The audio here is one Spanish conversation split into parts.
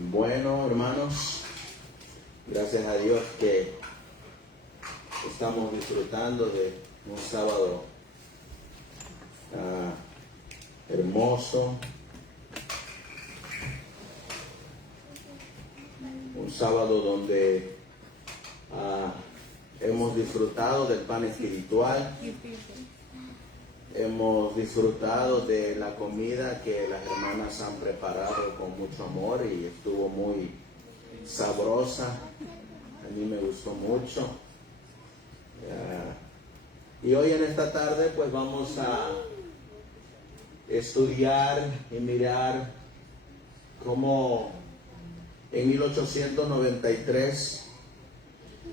Bueno, hermanos, gracias a Dios que estamos disfrutando de un sábado hermoso, un sábado donde hemos disfrutado del pan espiritual, hemos disfrutado de la comida que las hermanas han preparado con mucho amor y estuvo muy sabrosa. A mí me gustó mucho. Y hoy en esta tarde pues vamos a estudiar y mirar cómo en 1893,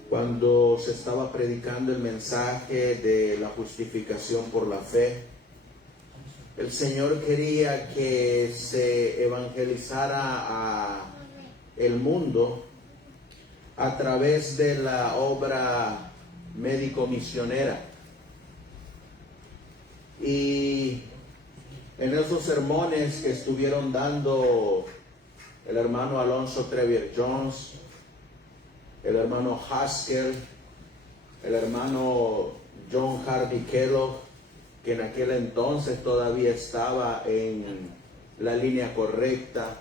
cuando se estaba predicando el mensaje de la justificación por la fe, el Señor quería que se evangelizara a el mundo a través de la obra médico-misionera. Y en esos sermones que estuvieron dando el hermano Alonzo Trevier Jones, el hermano Haskell, el hermano John Harvey Kellogg, que en aquel entonces todavía estaba en la línea correcta,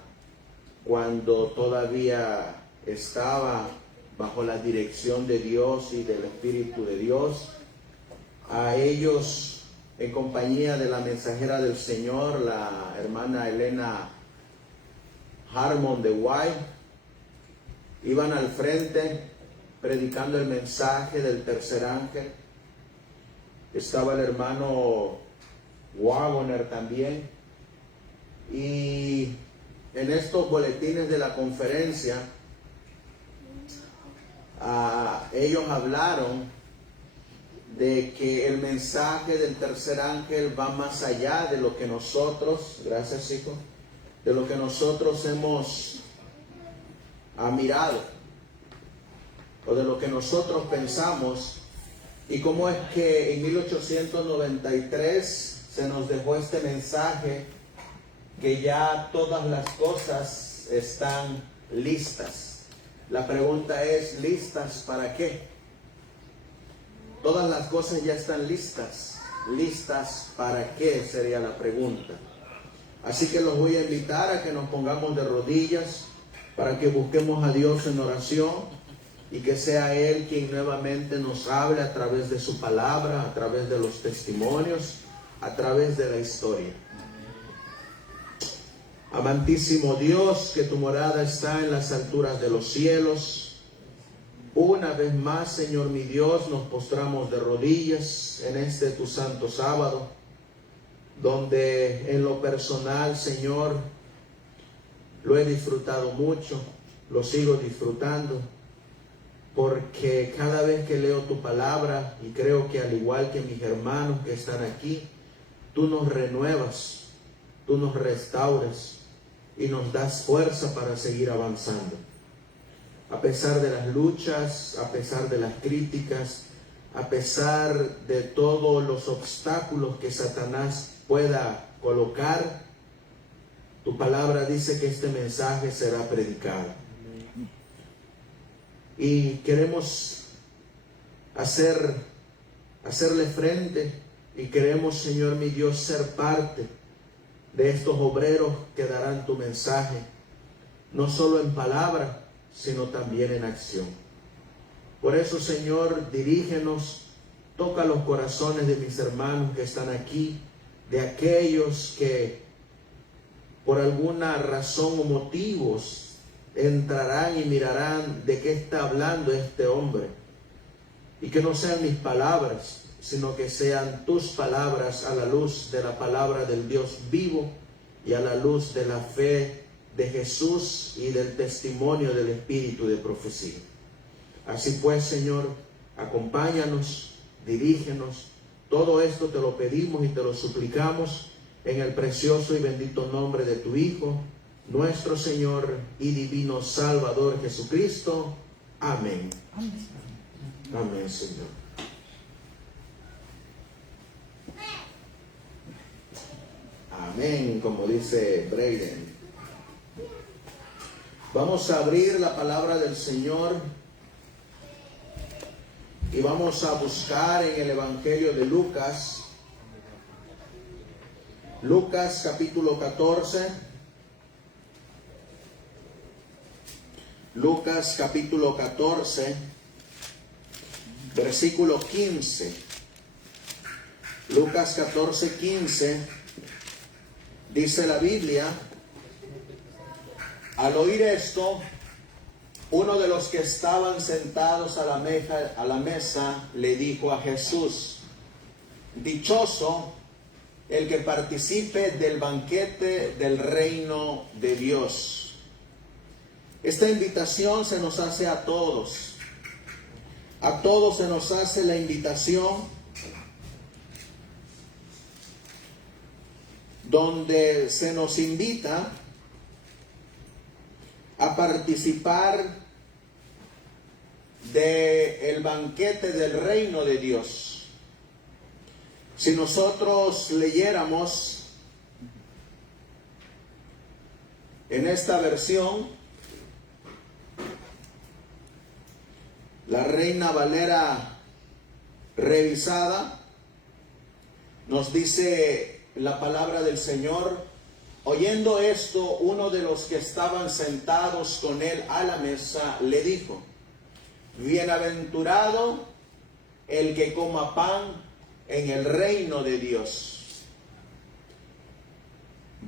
cuando todavía estaba bajo la dirección de Dios y del Espíritu de Dios. A ellos, en compañía de la mensajera del Señor, la hermana Elena Harmon de White, iban al frente predicando el mensaje del tercer ángel. Estaba el hermano Wagoner también. Y en estos boletines de la conferencia, ellos hablaron de que el mensaje del tercer ángel va más allá de lo que nosotros, gracias hijo, de lo que nosotros hemos mirado, o de lo que nosotros pensamos, y cómo es que en 1893 se nos dejó este mensaje, que ya todas las cosas están listas. La pregunta es, ¿listas para qué? Todas las cosas ya están listas. ¿Listas para qué? Sería la pregunta. Así que los voy a invitar a que nos pongamos de rodillas para que busquemos a Dios en oración y que sea Él quien nuevamente nos hable a través de su palabra, a través de los testimonios, a través de la historia. Amantísimo Dios, que tu morada está en las alturas de los cielos, una vez más, Señor mi Dios, nos postramos de rodillas en este tu santo sábado, donde en lo personal, Señor, lo he disfrutado mucho, lo sigo disfrutando, porque cada vez que leo tu palabra, y creo que al igual que mis hermanos que están aquí, tú nos renuevas, tú nos restauras y nos das fuerza para seguir avanzando. A pesar de las luchas, a pesar de las críticas, a pesar de todos los obstáculos que Satanás pueda colocar, tu palabra dice que este mensaje será predicado. Y queremos hacerle frente, y queremos, Señor mi Dios, ser parte de estos obreros que darán tu mensaje, no solo en palabra, sino también en acción. Por eso, Señor, dirígenos, toca los corazones de mis hermanos que están aquí, de aquellos que por alguna razón o motivos entrarán y mirarán de qué está hablando este hombre, y que no sean mis palabras, sino que sean tus palabras a la luz de la palabra del Dios vivo y a la luz de la fe de Jesús y del testimonio del Espíritu de profecía. Así pues, Señor, acompáñanos, dirígenos. Todo esto te lo pedimos y te lo suplicamos en el precioso y bendito nombre de tu Hijo, nuestro Señor y divino Salvador Jesucristo. Amén. Amén, amén, Señor. Amén, como dice Braden. Vamos a abrir la palabra del Señor y vamos a buscar en el Evangelio de Lucas. Lucas capítulo 14. Lucas capítulo 14, versículo 15. Lucas 14, 15. Dice la Biblia: al oír esto, uno de los que estaban sentados a la mesa le dijo a Jesús: dichoso el que participe del banquete del reino de Dios. Esta invitación se nos hace a todos. A todos se nos hace la invitación donde se nos invita a participar del banquete del reino de Dios. Si nosotros leyéramos en esta versión, la Reina Valera revisada, nos dice la palabra del Señor: oyendo esto, uno de los que estaban sentados con él a la mesa le dijo: bienaventurado el que coma pan en el reino de Dios.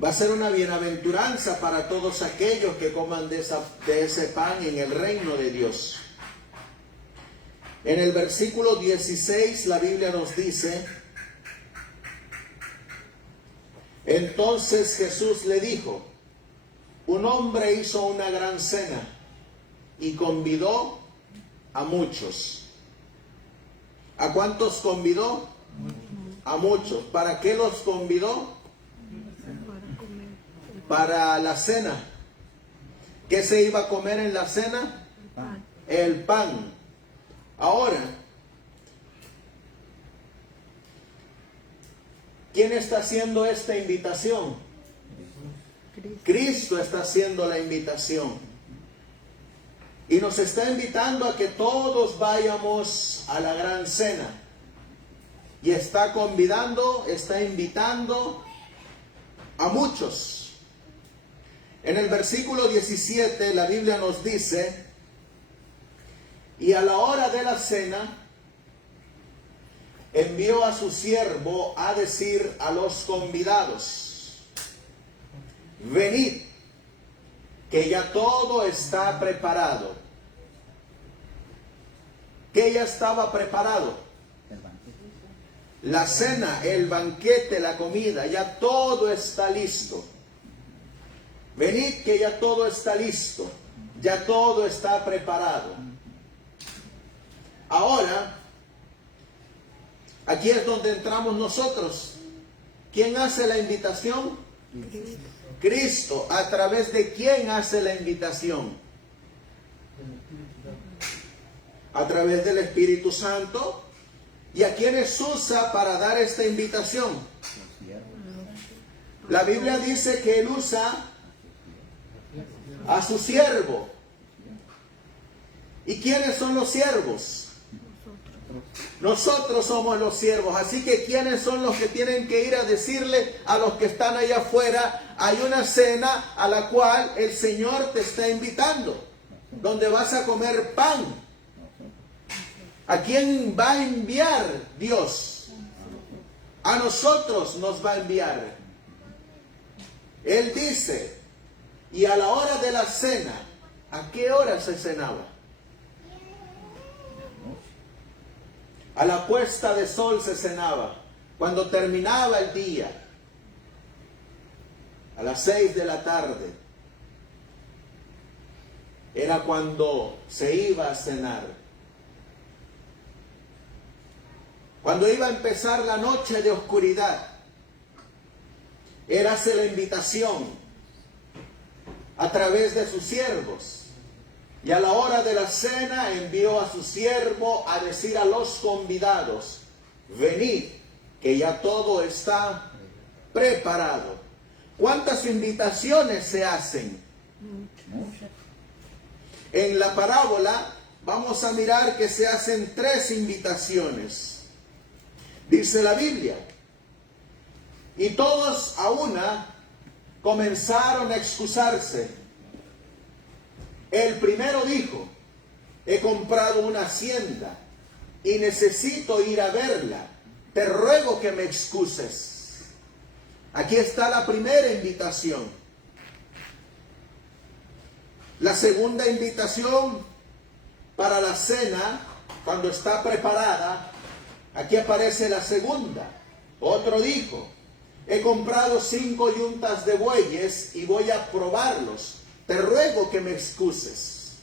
Va a ser una bienaventuranza para todos aquellos que coman de ese pan en el reino de Dios. En el versículo 16 la Biblia nos dice: entonces Jesús le dijo: un hombre hizo una gran cena y convidó a muchos. ¿A cuántos convidó? A muchos. ¿Para qué los convidó? Para la cena. ¿Qué se iba a comer en la cena? El pan. Ahora, ¿quién está haciendo esta invitación? Cristo está haciendo la invitación. Y nos está invitando a que todos vayamos a la gran cena. Y está convidando, está invitando a muchos. En el versículo 17 la Biblia nos dice: y a la hora de la cena, envió a su siervo a decir a los convidados: venid, que ya todo está preparado. ¿Qué ya estaba preparado? La cena, el banquete, la comida, ya todo está listo. Venid, que ya todo está listo, ya todo está preparado. Ahora, aquí es donde entramos nosotros. ¿Quién hace la invitación? Cristo. ¿A través de quién hace la invitación? A través del Espíritu Santo. ¿Y a quiénes usa para dar esta invitación? La Biblia dice que Él usa a su siervo. ¿Y quiénes son los siervos? Nosotros somos los siervos. Así que ¿quiénes son los que tienen que ir a decirle a los que están allá afuera: hay una cena a la cual el Señor te está invitando, donde vas a comer pan? ¿A quién va a enviar Dios? A nosotros nos va a enviar. Él dice: y a la hora de la cena, ¿a qué hora se cenaba? A la puesta de sol se cenaba, cuando terminaba el día, a las 6 de la tarde. Era cuando se iba a cenar. Cuando iba a empezar la noche de oscuridad, érase la invitación a través de sus siervos. Y a la hora de la cena envió a su siervo a decir a los convidados: venid, que ya todo está preparado. ¿Cuántas invitaciones se hacen? En la parábola vamos a mirar que se hacen 3 invitaciones. Dice la Biblia, y todos a una comenzaron a excusarse. El primero dijo, he comprado una hacienda y necesito ir a verla. Te ruego que me excuses. Aquí está la primera invitación. La segunda invitación para la cena, cuando está preparada, aquí aparece la segunda. Otro dijo, he comprado 5 yuntas de bueyes y voy a probarlos. Te ruego que me excuses.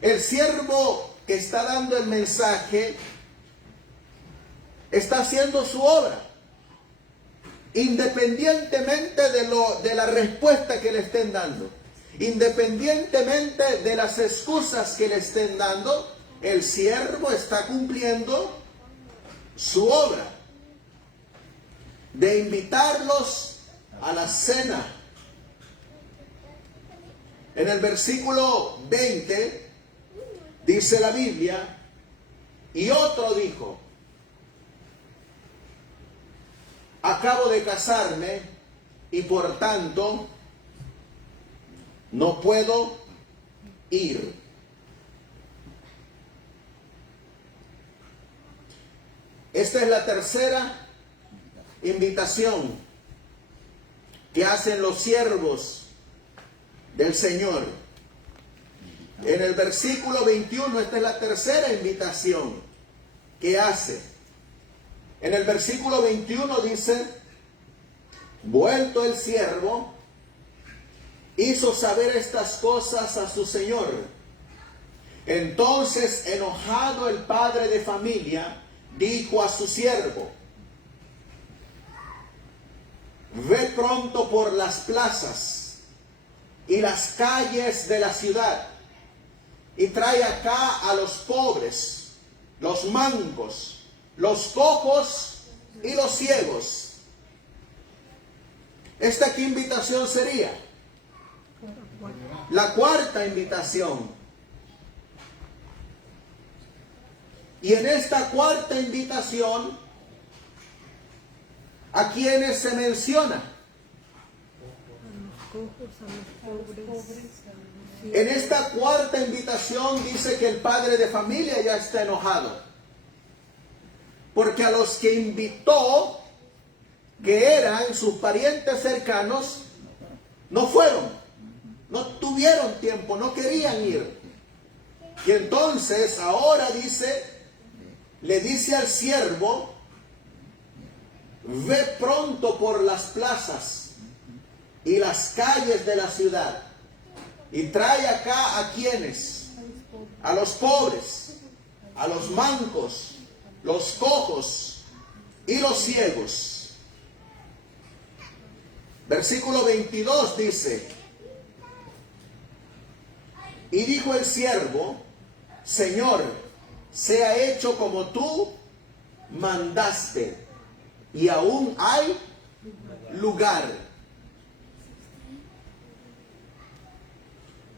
El siervo que está dando el mensaje está haciendo su obra, independientemente de la respuesta que le estén dando, independientemente de las excusas que le estén dando, el siervo está cumpliendo su obra de invitarlos a la cena. En el versículo 20 dice la Biblia, y otro dijo, acabo de casarme y por tanto no puedo ir. Esta es la tercera invitación que hacen los siervos del Señor. En el versículo 21, esta es la tercera invitación que hace. En el versículo 21 dice, vuelto el siervo, hizo saber estas cosas a su señor. Entonces, enojado el padre de familia, dijo a su siervo, ve pronto por las plazas y las calles de la ciudad, y trae acá a los pobres, los mancos, los cojos y los ciegos. ¿Esta qué invitación sería? La cuarta invitación. Y en esta cuarta invitación, ¿a quiénes se menciona? En esta cuarta invitación dice que el padre de familia ya está enojado, porque a los que invitó, que eran sus parientes cercanos, no fueron, no tuvieron tiempo, no querían ir. Y entonces ahora le dice al siervo, ve pronto por las plazas y las calles de la ciudad, y trae acá a quienes, a los pobres, a los mancos, los cojos y los ciegos. Versículo 22 dice, y dijo el siervo, Señor, sea hecho como tú mandaste, y aún hay lugar.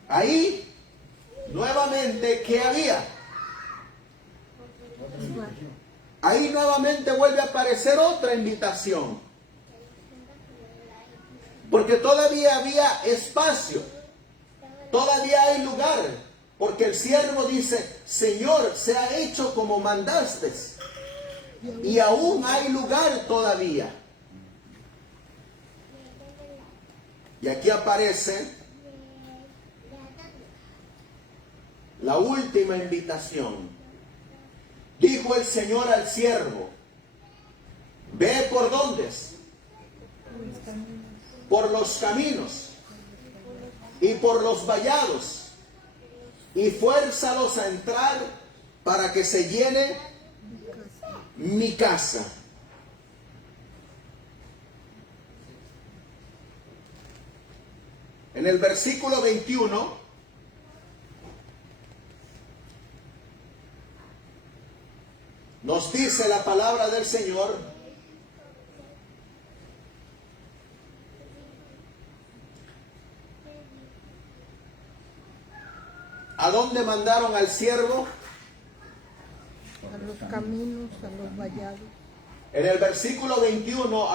Ahí, nuevamente, ¿qué había? Ahí nuevamente vuelve a aparecer otra invitación, porque todavía había espacio, todavía hay lugar, porque el siervo dice, Señor, sea hecho como mandaste, y aún hay lugar todavía. Y aquí aparece la última invitación. Dijo el Señor al siervo, ve por dónde, por los caminos y por los vallados, y fuérzalos a entrar para que se llene mi casa. En el versículo 21 nos dice la palabra del Señor, ¿a dónde mandaron al siervo? A los caminos, a los vallados. En el versículo 21,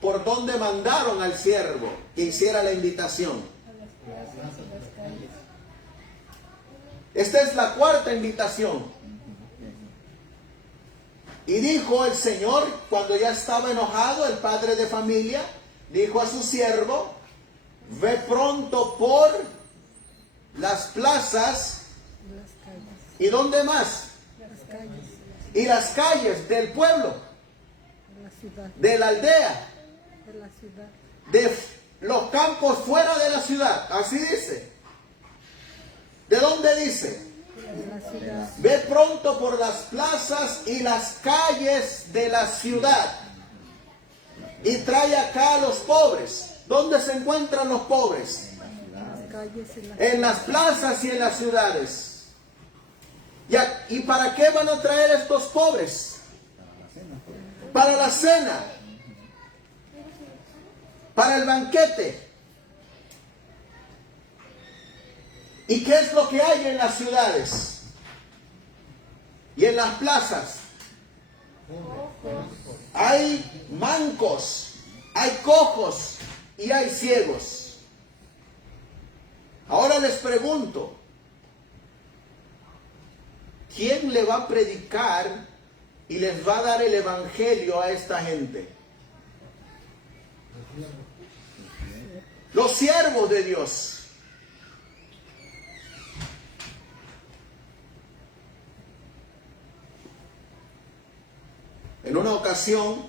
¿por dónde mandaron al siervo que hiciera la invitación? A las plazas y las calles. Esta es la cuarta invitación. Y dijo el Señor, cuando ya estaba enojado, el padre de familia, dijo a su siervo, ve pronto por las plazas. Las calles. ¿Y dónde más? Las calles. Y las calles del pueblo, De la ciudad. de la aldea, De la ciudad. de los campos fuera de la ciudad. Así dice. ¿De dónde dice? De la ciudad. Ve pronto por las plazas y las calles de la ciudad y trae acá a los pobres. ¿Dónde se encuentran los pobres? Las calles y las En las plazas y en las ciudades. ¿Y para qué van a traer estos pobres? Para la cena. Para el banquete. ¿Y qué es lo que hay en las ciudades? Y en las plazas. Hay mancos, hay cojos y hay ciegos. Ahora les pregunto, ¿quién le va a predicar y les va a dar el evangelio a esta gente? Los siervos de Dios. En una ocasión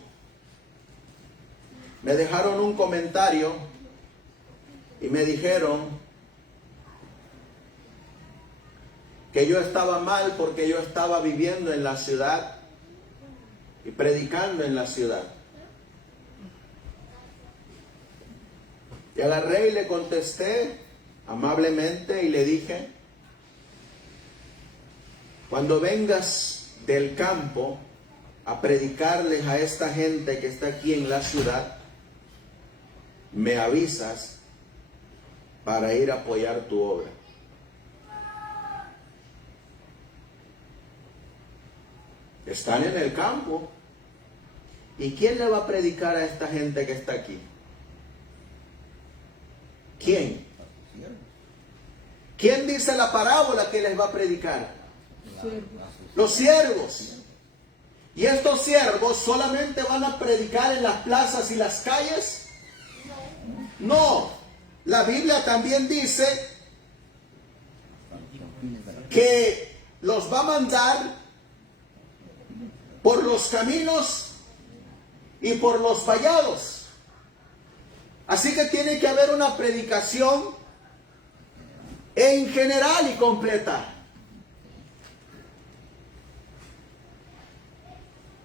me dejaron un comentario y me dijeron que yo estaba mal porque yo estaba viviendo en la ciudad y predicando en la ciudad. Y agarré y le contesté amablemente y le dije, cuando vengas del campo a predicarles a esta gente que está aquí en la ciudad, me avisas para ir a apoyar tu obra. Están en el campo. ¿Y quién le va a predicar a esta gente que está aquí? ¿Quién? ¿Quién dice la parábola que les va a predicar? Los siervos. ¿Y estos siervos solamente van a predicar en las plazas y las calles? No. La Biblia también dice que los va a mandar por los caminos y por los vallados. Así que tiene que haber una predicación en general y completa.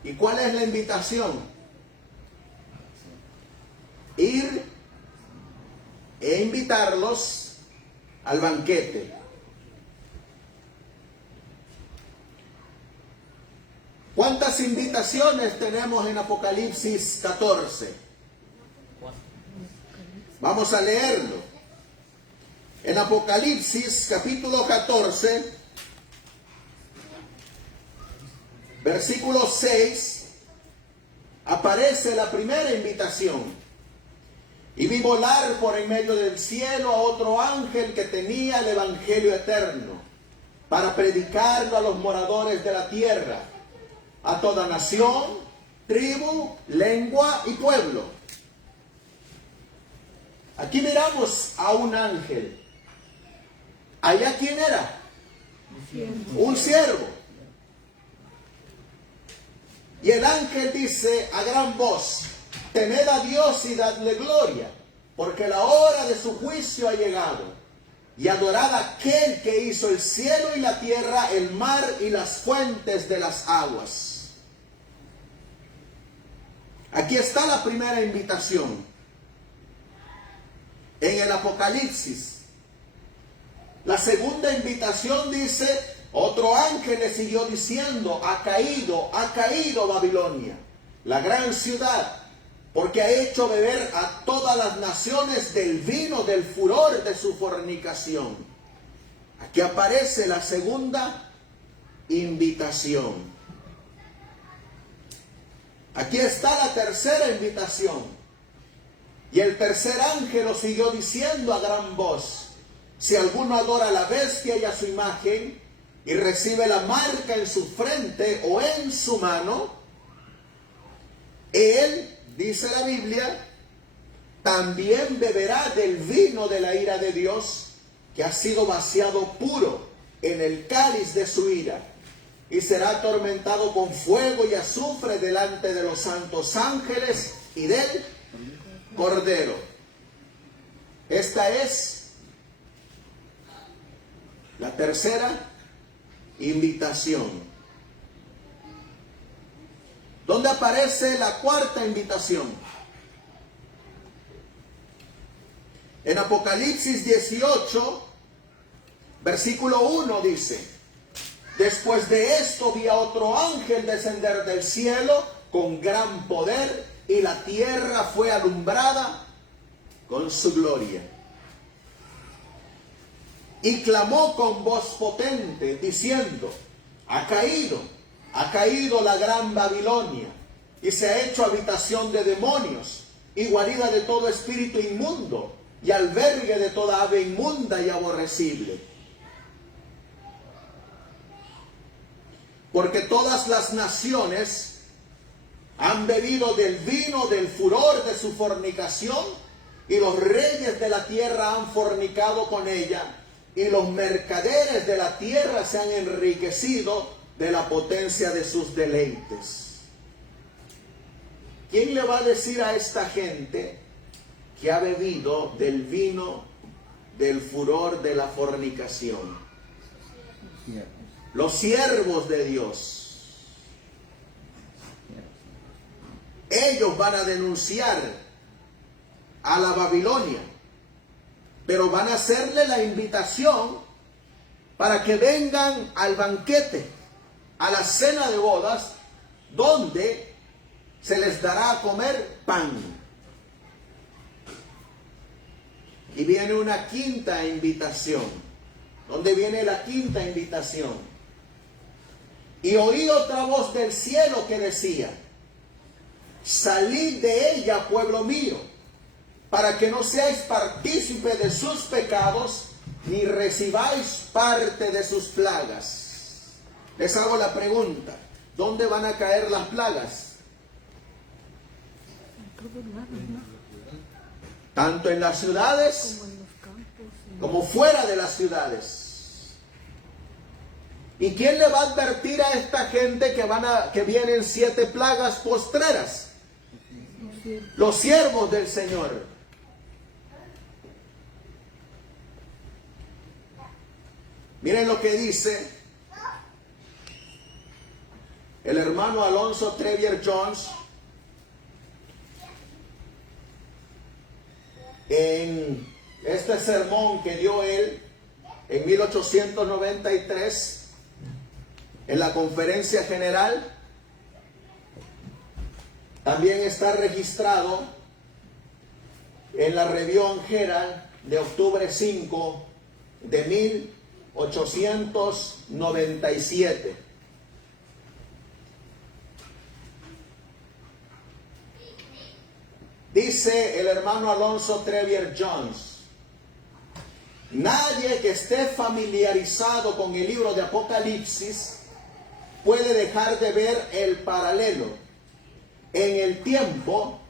¿Y cuál es la invitación? Ir e invitarlos al banquete. ¿Cuántas invitaciones tenemos en Apocalipsis 14? Vamos a leerlo. En Apocalipsis capítulo 14, versículo 6, aparece la primera invitación. Y vi volar por en medio del cielo a otro ángel que tenía el evangelio eterno, para predicarlo a los moradores de la tierra, a toda nación, tribu, lengua y pueblo. Aquí miramos a un ángel. ¿Allá quién era? Un siervo. Y el ángel dice a gran voz, temed a Dios y dadle gloria, porque la hora de su juicio ha llegado. Y adorad a aquel que hizo el cielo y la tierra, el mar y las fuentes de las aguas. Aquí está la primera invitación. En el Apocalipsis. La segunda invitación dice, otro ángel le siguió diciendo, ha caído Babilonia, la gran ciudad, porque ha hecho beber a todas las naciones del vino del furor de su fornicación. Aquí aparece la segunda invitación. Aquí está la tercera invitación. Y el tercer ángel lo siguió diciendo a gran voz: si alguno adora a la bestia y a su imagen, y recibe la marca en su frente o en su mano, él, dice la Biblia, también beberá del vino de la ira de Dios, que ha sido vaciado puro en el cáliz de su ira, y será atormentado con fuego y azufre delante de los santos ángeles y del Cordero. Esta es la tercera invitación. ¿Dónde aparece la cuarta invitación? En Apocalipsis 18, versículo 1 dice: después de esto vi a otro ángel descender del cielo con gran poder, y la tierra fue alumbrada con su gloria. Y clamó con voz potente, diciendo: ha caído la gran Babilonia, y se ha hecho habitación de demonios, y guarida de todo espíritu inmundo, y albergue de toda ave inmunda y aborrecible. Porque todas las naciones han bebido del vino del furor de su fornicación, y los reyes de la tierra han fornicado con ella, y los mercaderes de la tierra se han enriquecido de la potencia de sus deleites. ¿Quién le va a decir a esta gente que ha bebido del vino del furor de la fornicación? Los siervos de Dios. Ellos van a denunciar a la Babilonia, pero van a hacerle la invitación para que vengan al banquete, a la cena de bodas, donde se les dará a comer pan. Y viene una quinta invitación. ¿Dónde viene la quinta invitación? Y oí otra voz del cielo que decía: salid de ella, pueblo mío, para que no seáis partícipe de sus pecados, ni recibáis parte de sus plagas. Les hago la pregunta: ¿dónde van a caer las plagas? Tanto en las ciudades como fuera de las ciudades. ¿Y quién le va a advertir a esta gente que vienen 7 plagas postreras? Los siervos del Señor. Miren lo que dice el hermano Alonso Trevier Jones en este sermón que dio él en 1893 en la conferencia general. También está registrado en la Review Herald de octubre 5 de 1897. Dice el hermano Alonso Trevier Jones: nadie que esté familiarizado con el libro de Apocalipsis puede dejar de ver el paralelo en el tiempo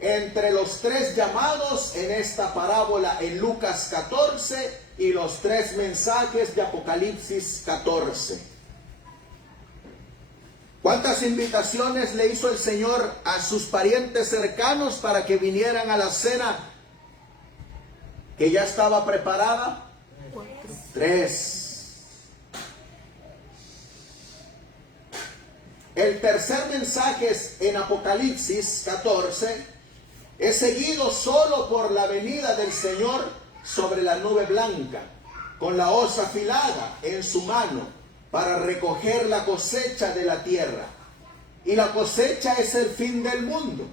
entre los 3 llamados en esta parábola en Lucas 14 y los 3 mensajes de Apocalipsis 14. ¿Cuántas invitaciones le hizo el Señor a sus parientes cercanos para que vinieran a la cena que ya estaba preparada? 3. El tercer mensaje en Apocalipsis 14 es seguido solo por la venida del Señor sobre la nube blanca, con la hoz afilada en su mano para recoger la cosecha de la tierra. Y la cosecha es el fin del mundo.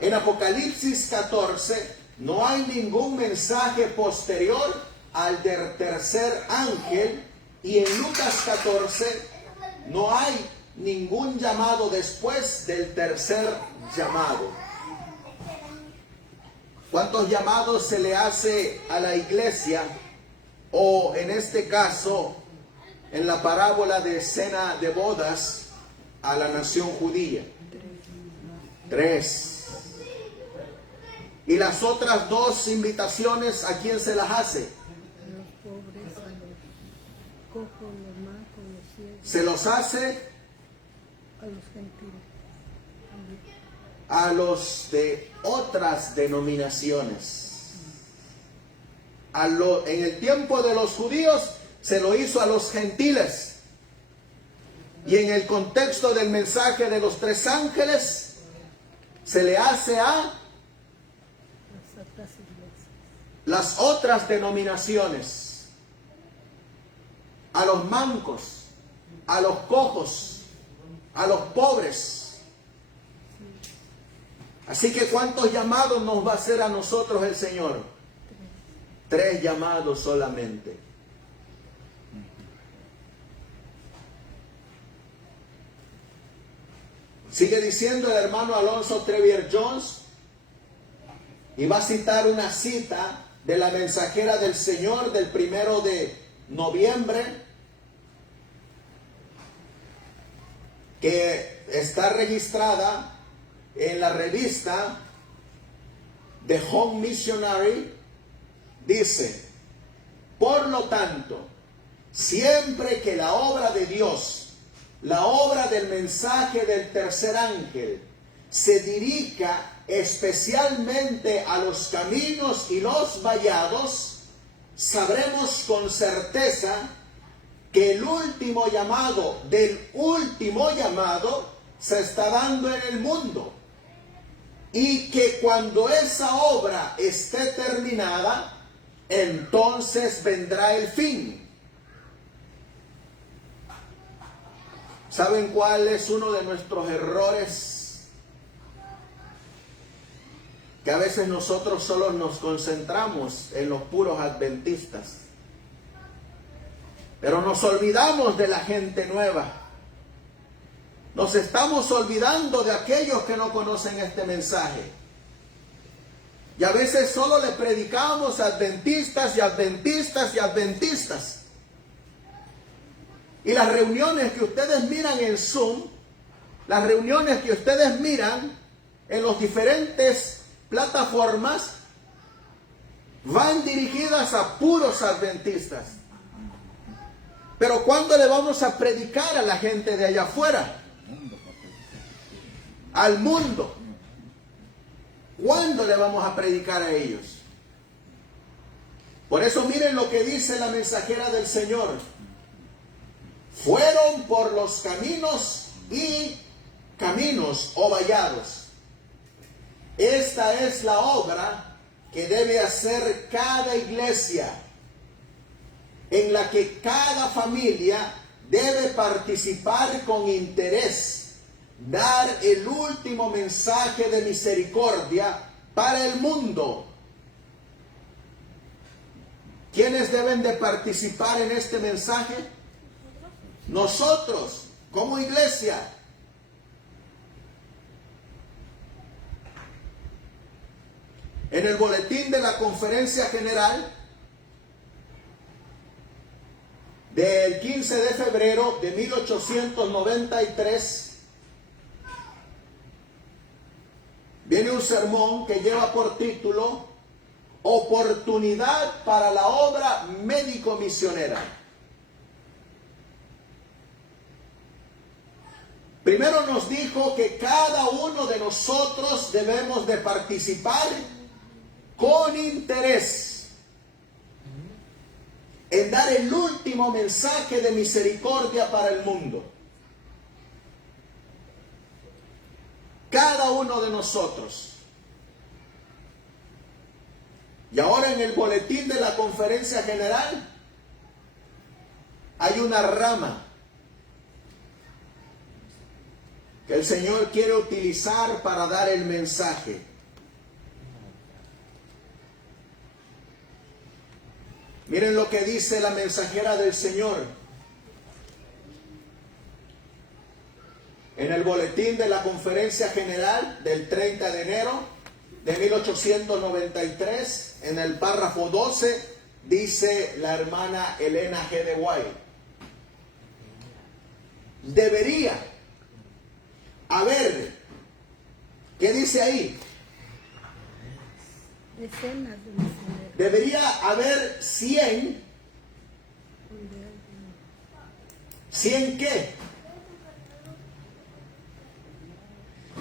En Apocalipsis 14 no hay ningún mensaje posterior al del tercer ángel, y en Lucas 14 no hay ningún llamado después del tercer llamado. ¿Cuántos llamados se le hace a la iglesia? O en este caso, en la parábola de cena de bodas, a la nación judía. 3. Y las otras 2 invitaciones, ¿a quién se las hace? A los pobres, a los cojos, los mancos, los ciegos. Se los hace A los gentiles. a los de otras denominaciones. En el tiempo de los judíos se lo hizo a los gentiles. Y en el contexto del mensaje de los 3 ángeles, se le hace a Las otras iglesias. las otras denominaciones, a los mancos, a los cojos, a los pobres. Así que ¿cuántos llamados nos va a hacer a nosotros el Señor? 3 llamados solamente. Sigue diciendo el hermano Alonso Trevier Jones, y va a citar una cita de la mensajera del Señor del 1 de noviembre, que está registrada en la revista The Home Missionary. Dice: por lo tanto, siempre que la obra de Dios, la obra del mensaje del tercer ángel, se dirija especialmente a los caminos y los vallados, sabremos con certeza que el último llamado del último llamado se está dando en el mundo, y que cuando esa obra esté terminada, entonces vendrá el fin. ¿Saben cuál es uno de nuestros errores? Que a veces nosotros solo nos concentramos en los puros adventistas, pero nos olvidamos de la gente nueva. Nos estamos olvidando de aquellos que no conocen este mensaje. Y a veces solo le predicamos a adventistas y adventistas y adventistas. Y las reuniones que ustedes miran en Zoom, las reuniones que ustedes miran en las diferentes plataformas, van dirigidas a puros adventistas. Pero ¿cuándo le vamos a predicar a la gente de allá afuera? Al mundo. ¿Cuándo le vamos a predicar a ellos? Por eso miren lo que dice la mensajera del Señor. Fueron por los caminos y caminos o vallados. Esta es la obra que debe hacer cada iglesia, en la que cada familia debe participar con interés, dar el último mensaje de misericordia para el mundo. ¿Quiénes deben de participar en este mensaje? Nosotros, como iglesia. En el boletín de la Conferencia General del 15 de febrero de 1893, viene un sermón que lleva por título Oportunidad para la obra médico-misionera. Primero nos dijo que cada uno de nosotros debemos de participar con interés en dar el último mensaje de misericordia para el mundo. Cada uno de nosotros. Y ahora en el boletín de la Conferencia General hay una rama que el Señor quiere utilizar para dar el mensaje. Miren lo que dice la mensajera del Señor. En el boletín de la Conferencia General del 30 de enero de 1893, en el párrafo 12, dice la hermana Elena G. de White: debería haber, ¿qué dice ahí? Decenas de misioneros. Debería haber 100. ¿100 qué?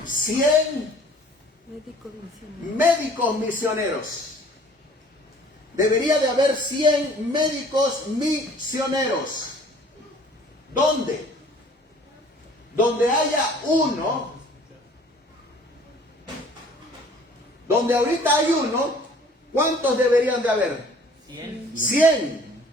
100 Médicos misioneros. médicos misioneros. Debería de haber 100 médicos misioneros. ¿Dónde? Donde haya uno. Donde ahorita hay uno, ¿cuántos deberían de haber? 100.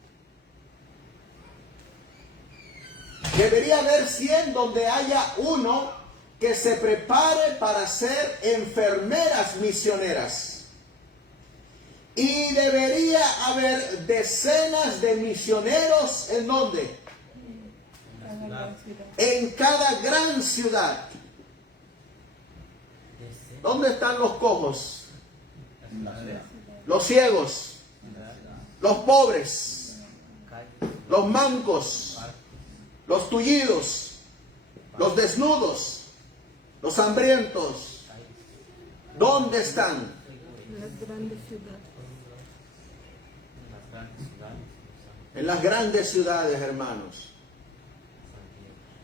Debería haber 100 donde haya uno que se prepare para ser enfermeras misioneras. Y debería haber decenas de misioneros, ¿en dónde? En cada gran ciudad. ¿Dónde están los cojos? Los ciegos, los pobres, los mancos, los tullidos, los desnudos, los hambrientos. ¿Dónde están? Las grandes ciudades. En las grandes ciudades, hermanos.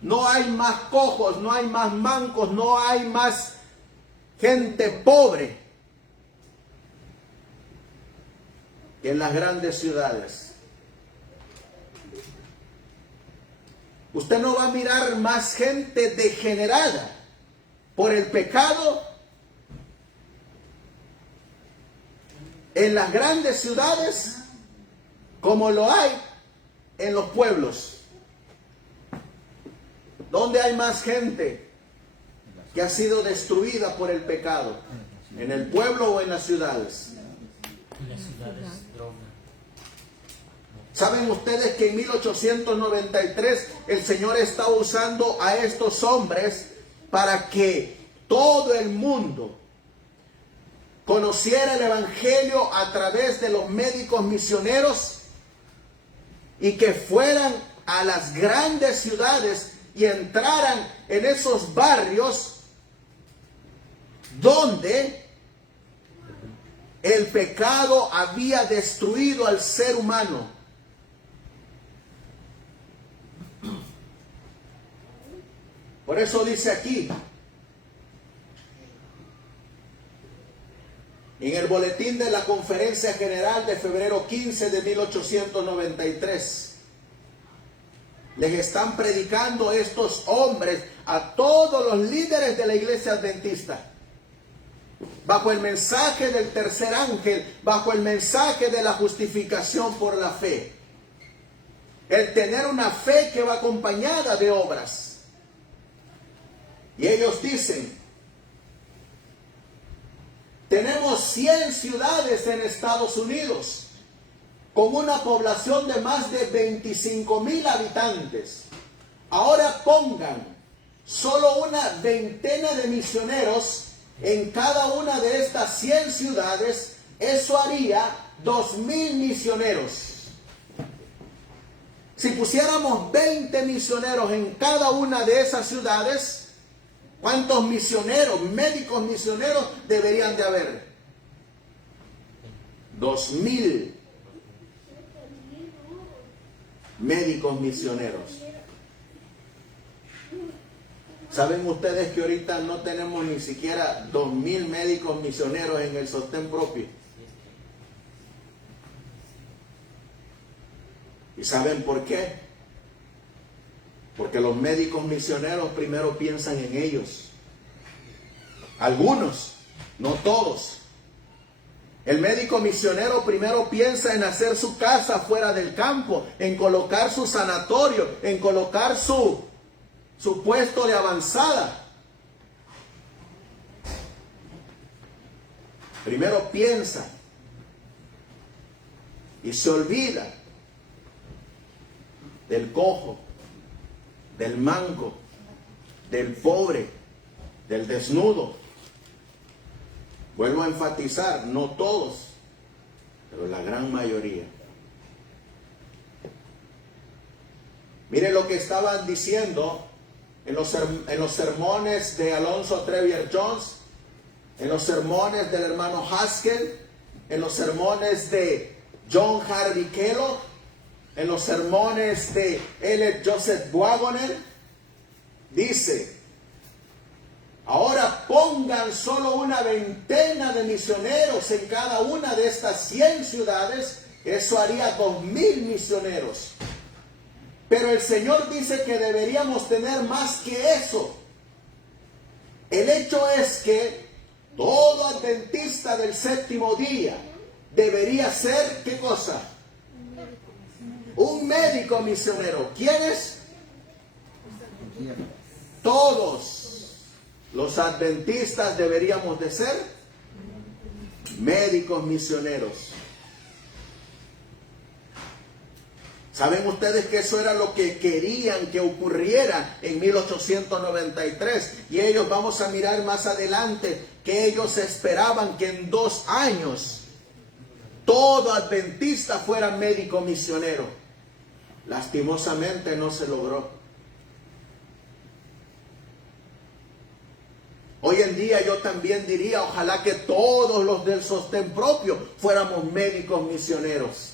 No hay más cojos, no hay más mancos, no hay más gente pobre que en las grandes ciudades. Usted no va a mirar más gente degenerada por el pecado en las grandes ciudades como lo hay en los pueblos. ¿Dónde hay más gente que ha sido destruida por el pecado? ¿En el pueblo o en las ciudades? En las ciudades, droga. ¿Saben ustedes que en 1893 el Señor estaba usando a estos hombres para que todo el mundo conociera el Evangelio a través de los médicos misioneros y que fueran a las grandes ciudades y entraran en esos barrios donde el pecado había destruido al ser humano? Por eso dice aquí, en el boletín de la Conferencia General de febrero 15 de 1893, les están predicando estos hombres a todos los líderes de la iglesia adventista, bajo el mensaje del tercer ángel, bajo el mensaje de la justificación por la fe. El tener una fe que va acompañada de obras. Y ellos dicen, tenemos 100 ciudades en Estados Unidos con una población de más de 25,000 habitantes. Ahora pongan solo una veintena de misioneros en cada una de estas 100 ciudades. Eso haría 2,000 misioneros. Si pusiéramos 20 misioneros en cada una de esas ciudades, ¿cuántos misioneros, médicos misioneros deberían de haber? 2,000 médicos misioneros. ¿Saben ustedes que ahorita no tenemos ni siquiera 2,000 médicos misioneros en el sostén propio? ¿Y saben por qué? Porque los médicos misioneros primero piensan en ellos. Algunos, no todos. El médico misionero primero piensa en hacer su casa fuera del campo, en colocar su sanatorio, en colocar su puesto de avanzada. Primero piensa y se olvida del cojo, del manco, del pobre, del desnudo. Vuelvo a enfatizar, no todos, pero la gran mayoría. Mire lo que estaban diciendo en los sermones de Alonzo Trevier Jones, en los sermones del hermano Haskell, en los sermones de John Harvey Kellogg, en los sermones de L. Joseph Wagoner. Dice: ahora pongan solo una veintena de misioneros en cada una de estas 100 ciudades, eso haría 2000 misioneros. Pero el Señor dice que deberíamos tener más que eso. El hecho es que todo adventista del séptimo día debería ser, ¿qué cosa? Un médico misionero. ¿Quiénes? Todos los adventistas deberíamos de ser médicos misioneros. ¿Saben ustedes que eso era lo que querían que ocurriera en 1893? Y ellos, vamos a mirar más adelante, que ellos esperaban que en 2 años todo adventista fuera médico misionero. Lastimosamente no se logró. Hoy en día yo también diría, ojalá que todos los del sostén propio fuéramos médicos misioneros.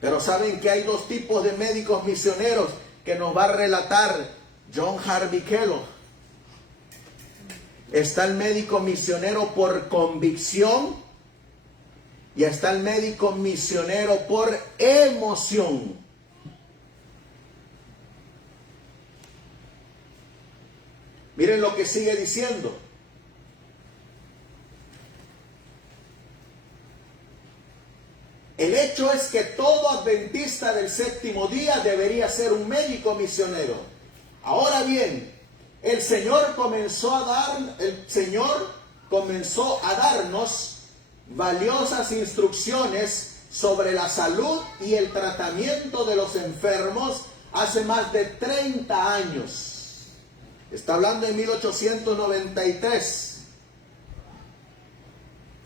Pero saben que hay 2 tipos de médicos misioneros que nos va a relatar John Harvey Kellogg. Está el médico misionero por convicción y está el médico misionero por emoción. Miren lo que sigue diciendo. El hecho es que todo adventista del séptimo día debería ser un médico misionero. Ahora bien, el Señor comenzó a darnos valiosas instrucciones sobre la salud y el tratamiento de los enfermos hace más de 30 años. Está hablando de 1893.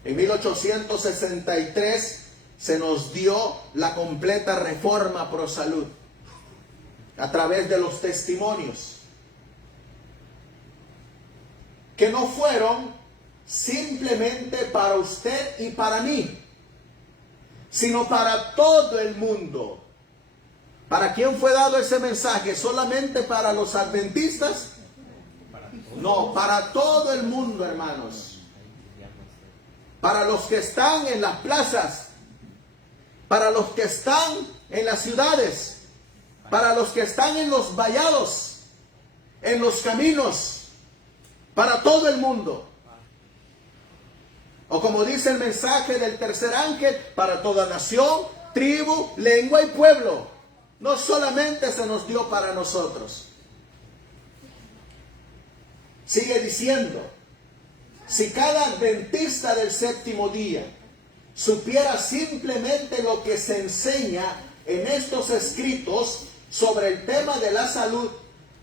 En 1863 se nos dio la completa reforma pro salud a través de los testimonios, que no fueron simplemente para usted y para mí, sino para todo el mundo. ¿Para quién fue dado ese mensaje? ¿Solamente para los adventistas? No, para todo el mundo, hermanos. Para los que están en las plazas, para los que están en las ciudades, para los que están en los vallados, en los caminos, para todo el mundo. O como dice el mensaje del tercer ángel, para toda nación, tribu, lengua y pueblo. No solamente se nos dio para nosotros. Sigue diciendo, si cada adventista del séptimo día supiera simplemente lo que se enseña en estos escritos sobre el tema de la salud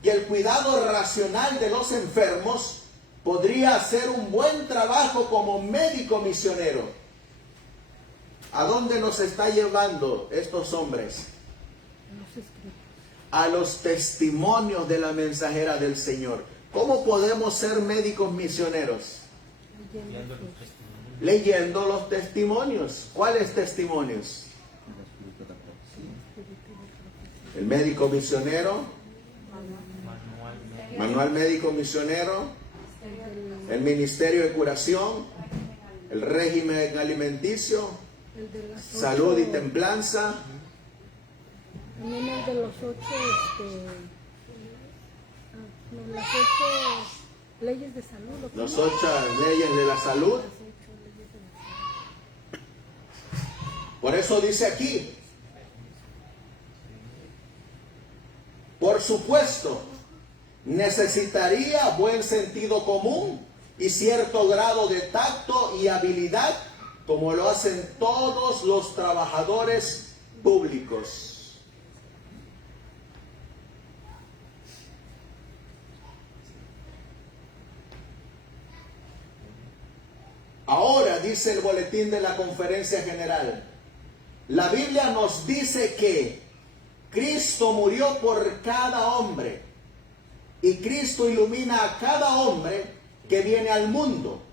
y el cuidado racional de los enfermos, podría hacer un buen trabajo como médico misionero. ¿A dónde nos está llevando estos hombres? A los testimonios de la mensajera del Señor. ¿Cómo podemos ser médicos misioneros? Leyendo los testimonios. ¿Cuáles testimonios? El médico misionero, manual médico misionero, el ministerio de curación, el régimen alimenticio, salud y templanza. También el de los 8, las 8 leyes de salud. Las 8 leyes de la salud. Por eso dice aquí, por supuesto, necesitaría buen sentido común y cierto grado de tacto y habilidad como lo hacen todos los trabajadores públicos. Ahora, dice el boletín de la Conferencia General, la Biblia nos dice que Cristo murió por cada hombre y Cristo ilumina a cada hombre que viene al mundo.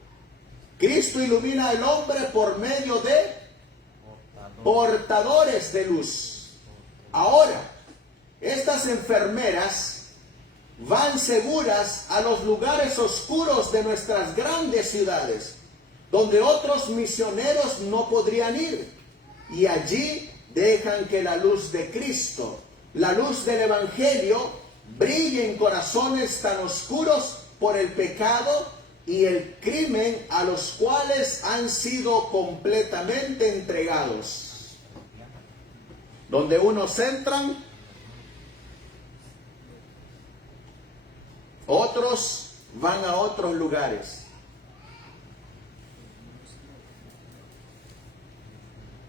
Cristo ilumina al hombre por medio de portadores de luz. Ahora, estas enfermeras van seguras a los lugares oscuros de nuestras grandes ciudades, donde otros misioneros no podrían ir, y allí dejan que la luz de Cristo, la luz del Evangelio, brille en corazones tan oscuros por el pecado y el crimen a los cuales han sido completamente entregados. Donde unos entran, otros van a otros lugares.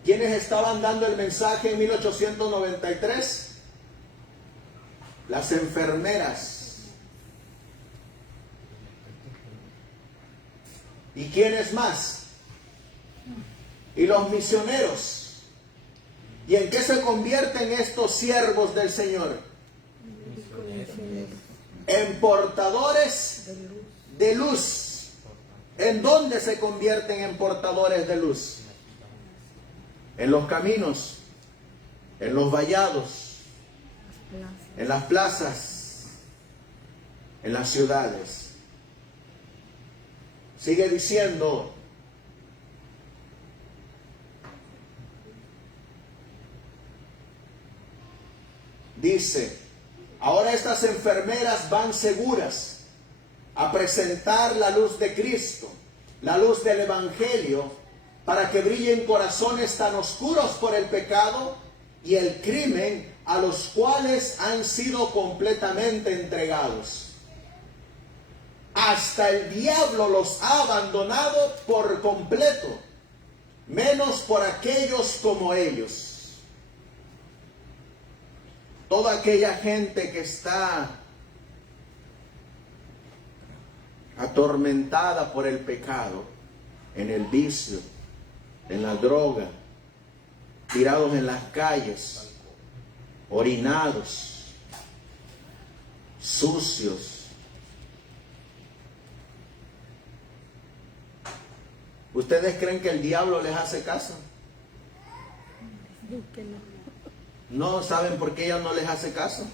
¿Quiénes estaban dando el mensaje en 1893? Las enfermeras. ¿Y quiénes más? Y los misioneros. ¿Y en qué se convierten estos siervos del Señor? En portadores de luz. ¿En dónde se convierten en portadores de luz? En los caminos, en los vallados, en las plazas, en las ciudades. Sigue diciendo, dice, ahora estas enfermeras van seguras a presentar la luz de Cristo, la luz del Evangelio, para que brillen corazones tan oscuros por el pecado y el crimen a los cuales han sido completamente entregados. Hasta el diablo los ha abandonado por completo, menos por aquellos como ellos. Toda aquella gente que está atormentada por el pecado, en el vicio, en la droga, tirados en las calles, orinados, sucios. ¿Ustedes creen que el diablo les hace caso? ¿No saben por qué ella no les hace caso?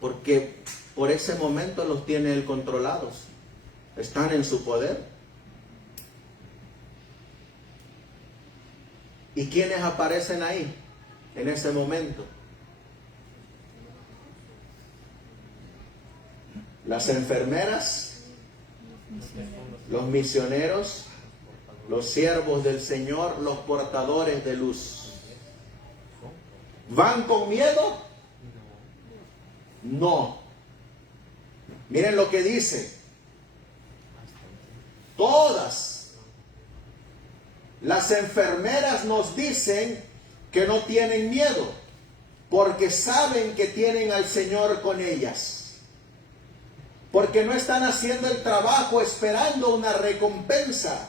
Porque por ese momento los tiene él controlados. Están en su poder. ¿Y quiénes aparecen ahí en ese momento? Las enfermeras, los misioneros, los siervos del Señor, los portadores de luz. ¿Van con miedo? No. Miren lo que dice. Todas las enfermeras nos dicen que no tienen miedo, porque saben que tienen al Señor con ellas. Porque no están haciendo el trabajo esperando una recompensa,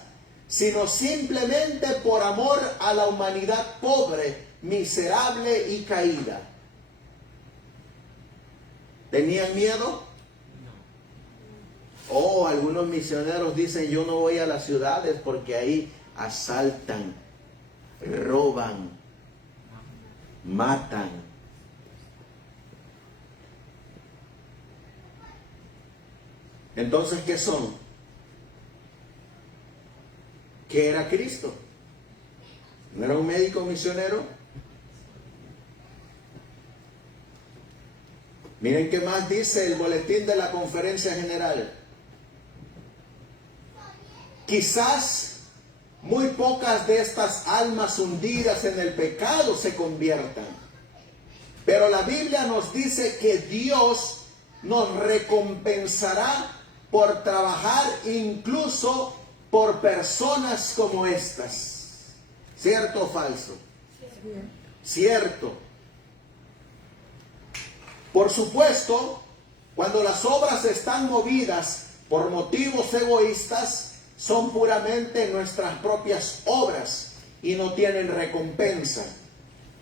sino simplemente por amor a la humanidad pobre, miserable y caída. ¿Tenían miedo? Oh, algunos misioneros dicen, yo no voy a las ciudades porque ahí asaltan, roban, matan. Entonces, ¿qué son? ¿Qué era Cristo? ¿No era un médico misionero? Miren qué más dice el boletín de la Conferencia General. Quizás muy pocas de estas almas hundidas en el pecado se conviertan. Pero la Biblia nos dice que Dios nos recompensará por trabajar incluso por personas como estas. ¿Cierto o falso? Cierto. Por supuesto, cuando las obras están movidas por motivos egoístas, son puramente nuestras propias obras y no tienen recompensa.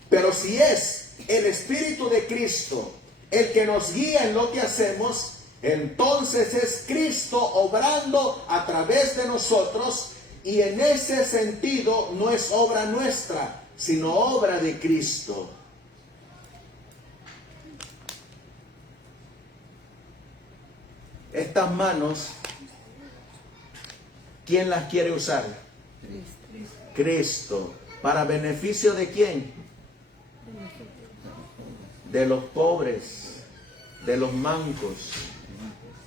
Pero si es el Espíritu de Cristo el que nos guía en lo que hacemos, entonces es Cristo obrando a través de nosotros, y en ese sentido no es obra nuestra, sino obra de Cristo. Estas manos, ¿quién las quiere usar? Cristo. ¿Para beneficio de quién? De los pobres, de los mancos,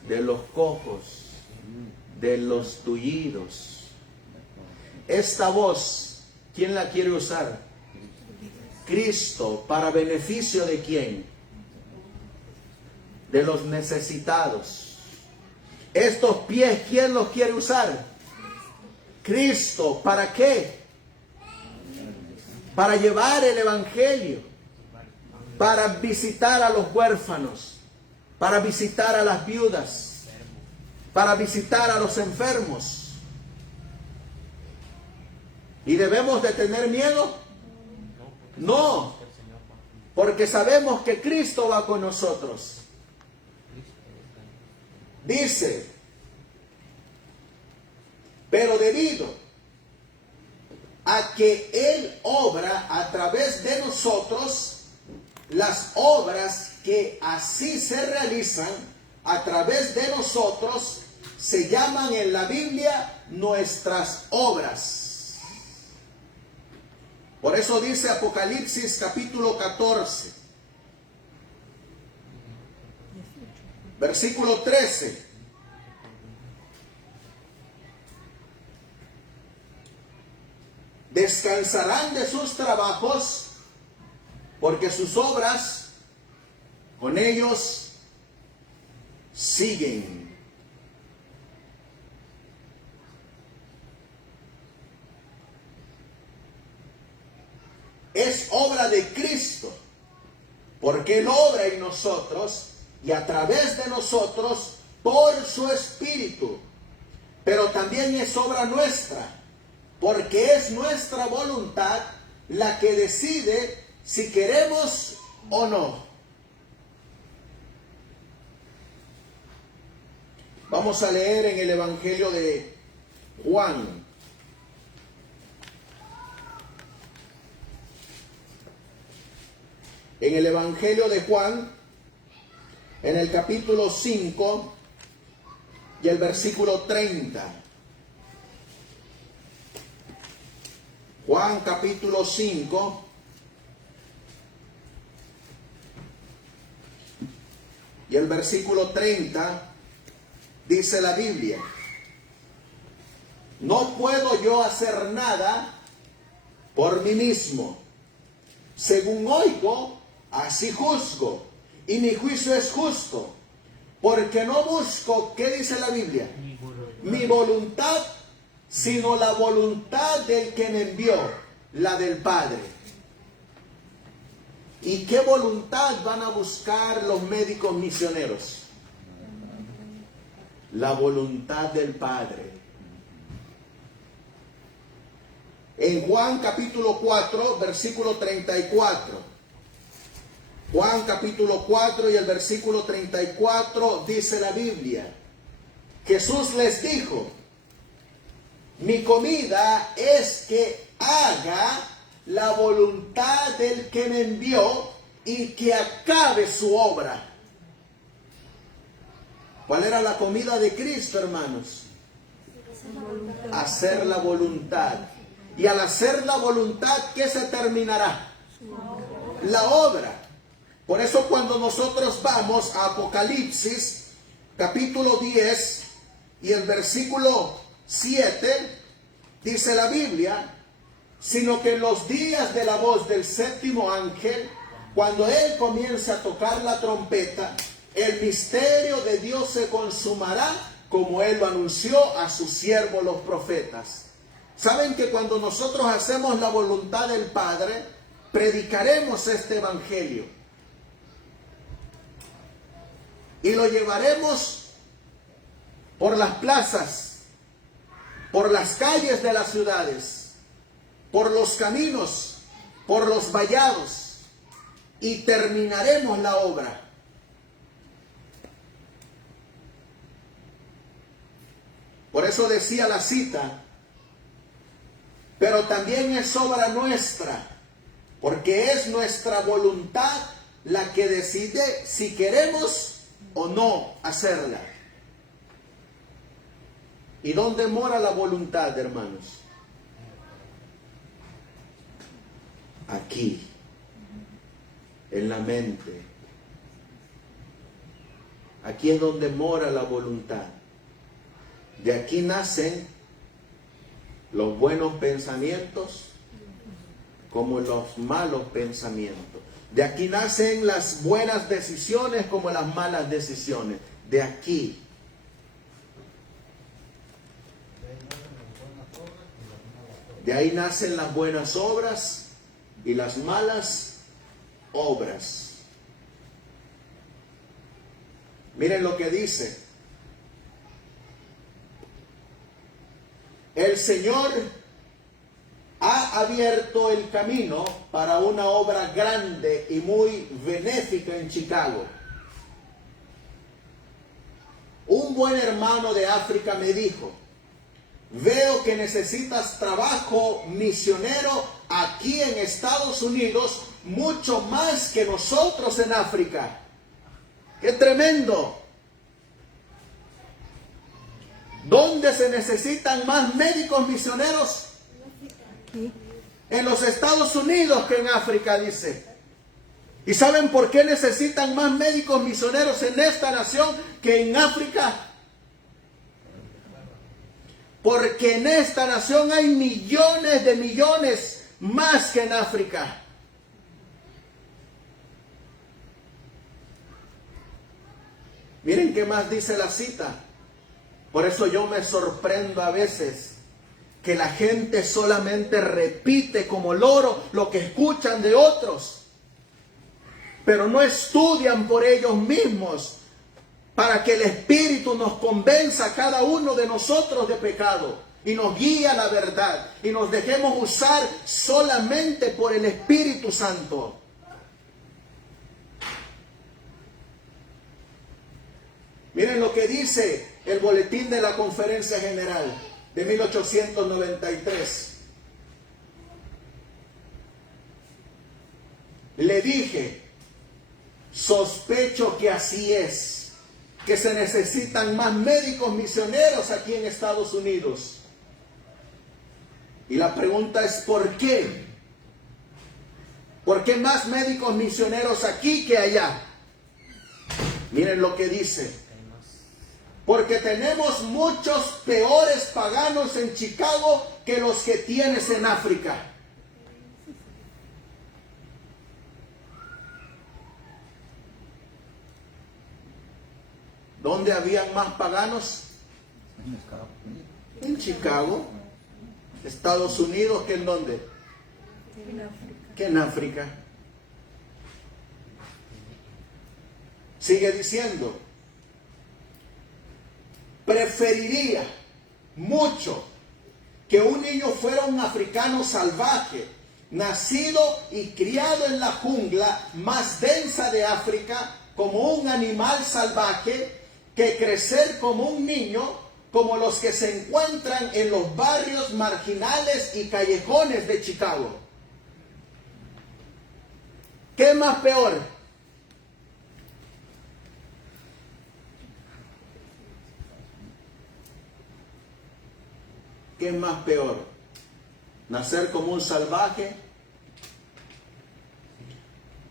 de los cojos, de los tullidos. Esta voz, ¿quién la quiere usar? Cristo. ¿Para beneficio de quién? De los necesitados. Estos pies, ¿quién los quiere usar? Cristo. ¿Para qué? Para llevar el evangelio, para visitar a los huérfanos, para visitar a las viudas, para visitar a los enfermos. ¿Y debemos de tener miedo? No, porque sabemos que Cristo va con nosotros. Dice, pero debido a que Él obra a través de nosotros, las obras que así se realizan a través de nosotros se llaman en la Biblia nuestras obras. Por eso dice Apocalipsis capítulo 14. Versículo 13. Descansarán de sus trabajos, porque sus obras con ellos siguen. Es obra de Cristo, porque Él obra en nosotros y a través de nosotros por su Espíritu. Pero también es obra nuestra, porque es nuestra voluntad la que decide si queremos o no. Vamos a leer en el Evangelio de Juan. En el Evangelio de Juan, en el capítulo 5 y el versículo 30. Juan capítulo 5 y el versículo 30 dice la Biblia: no puedo yo hacer nada por mí mismo. Según oigo, así juzgo, y mi juicio es justo, porque no busco, ¿qué dice la Biblia? Mi voluntad, sino la voluntad del que me envió, la del Padre. ¿Y qué voluntad van a buscar los médicos misioneros? La voluntad del Padre. En Juan capítulo 4, versículo 34. Juan capítulo 4 y el versículo 34 dice la Biblia: Jesús les dijo: mi comida es que haga la voluntad del que me envió y que acabe su obra. ¿Cuál era la comida de Cristo, hermanos? Hacer la voluntad. Y al hacer la voluntad, ¿qué se terminará? La obra. Por eso cuando nosotros vamos a Apocalipsis, capítulo 10 y el versículo 7, dice la Biblia: sino que en los días de la voz del séptimo ángel, cuando él comienza a tocar la trompeta, el misterio de Dios se consumará, como Él lo anunció a sus siervos los profetas. Saben que cuando nosotros hacemos la voluntad del Padre, predicaremos este evangelio y lo llevaremos por las plazas, por las calles de las ciudades, por los caminos, por los vallados, y terminaremos la obra. Por eso decía la cita, pero también es obra nuestra, porque es nuestra voluntad la que decide si queremos o no hacerla. ¿Y dónde mora la voluntad, hermanos? Aquí, en la mente. Aquí es donde mora la voluntad. De aquí nacen los buenos pensamientos como los malos pensamientos. De aquí nacen las buenas decisiones como las malas decisiones. De aquí. De ahí nacen las buenas obras y las malas obras. Miren lo que dice. El Señor ha abierto el camino para una obra grande y muy benéfica en Chicago. Un buen hermano de África me dijo, veo que necesitas trabajo misionero aquí en Estados Unidos, mucho más que nosotros en África. ¡Qué tremendo! ¿Dónde se necesitan más médicos misioneros? En los Estados Unidos que en África, dice. ¿Y saben por qué necesitan más médicos misioneros en esta nación que en África? Porque en esta nación hay millones de millones más que en África. Miren qué más dice la cita. Por eso yo me sorprendo a veces que la gente solamente repite como loro lo que escuchan de otros, pero no estudian por ellos mismos para que el Espíritu nos convenza a cada uno de nosotros de pecado y nos guíe a la verdad y nos dejemos usar solamente por el Espíritu Santo. Miren lo que dice el boletín de la Conferencia General de 1893. Le dije, sospecho que así es, que se necesitan más médicos misioneros aquí en Estados Unidos. Y la pregunta es, ¿por qué? ¿Por qué más médicos misioneros aquí que allá? Miren lo que dice. Porque tenemos muchos peores paganos en Chicago que los que tienes en África. ¿Dónde habían más paganos? En Chicago. Estados Unidos, ¿que en dónde? En África. Que en África. Sigue diciendo. Preferiría mucho que un niño fuera un africano salvaje, nacido y criado en la jungla más densa de África, como un animal salvaje, que crecer como un niño, como los que se encuentran en los barrios marginales y callejones de Chicago. ¿Qué es más peor? ¿Qué es más peor? ¿Nacer como un salvaje?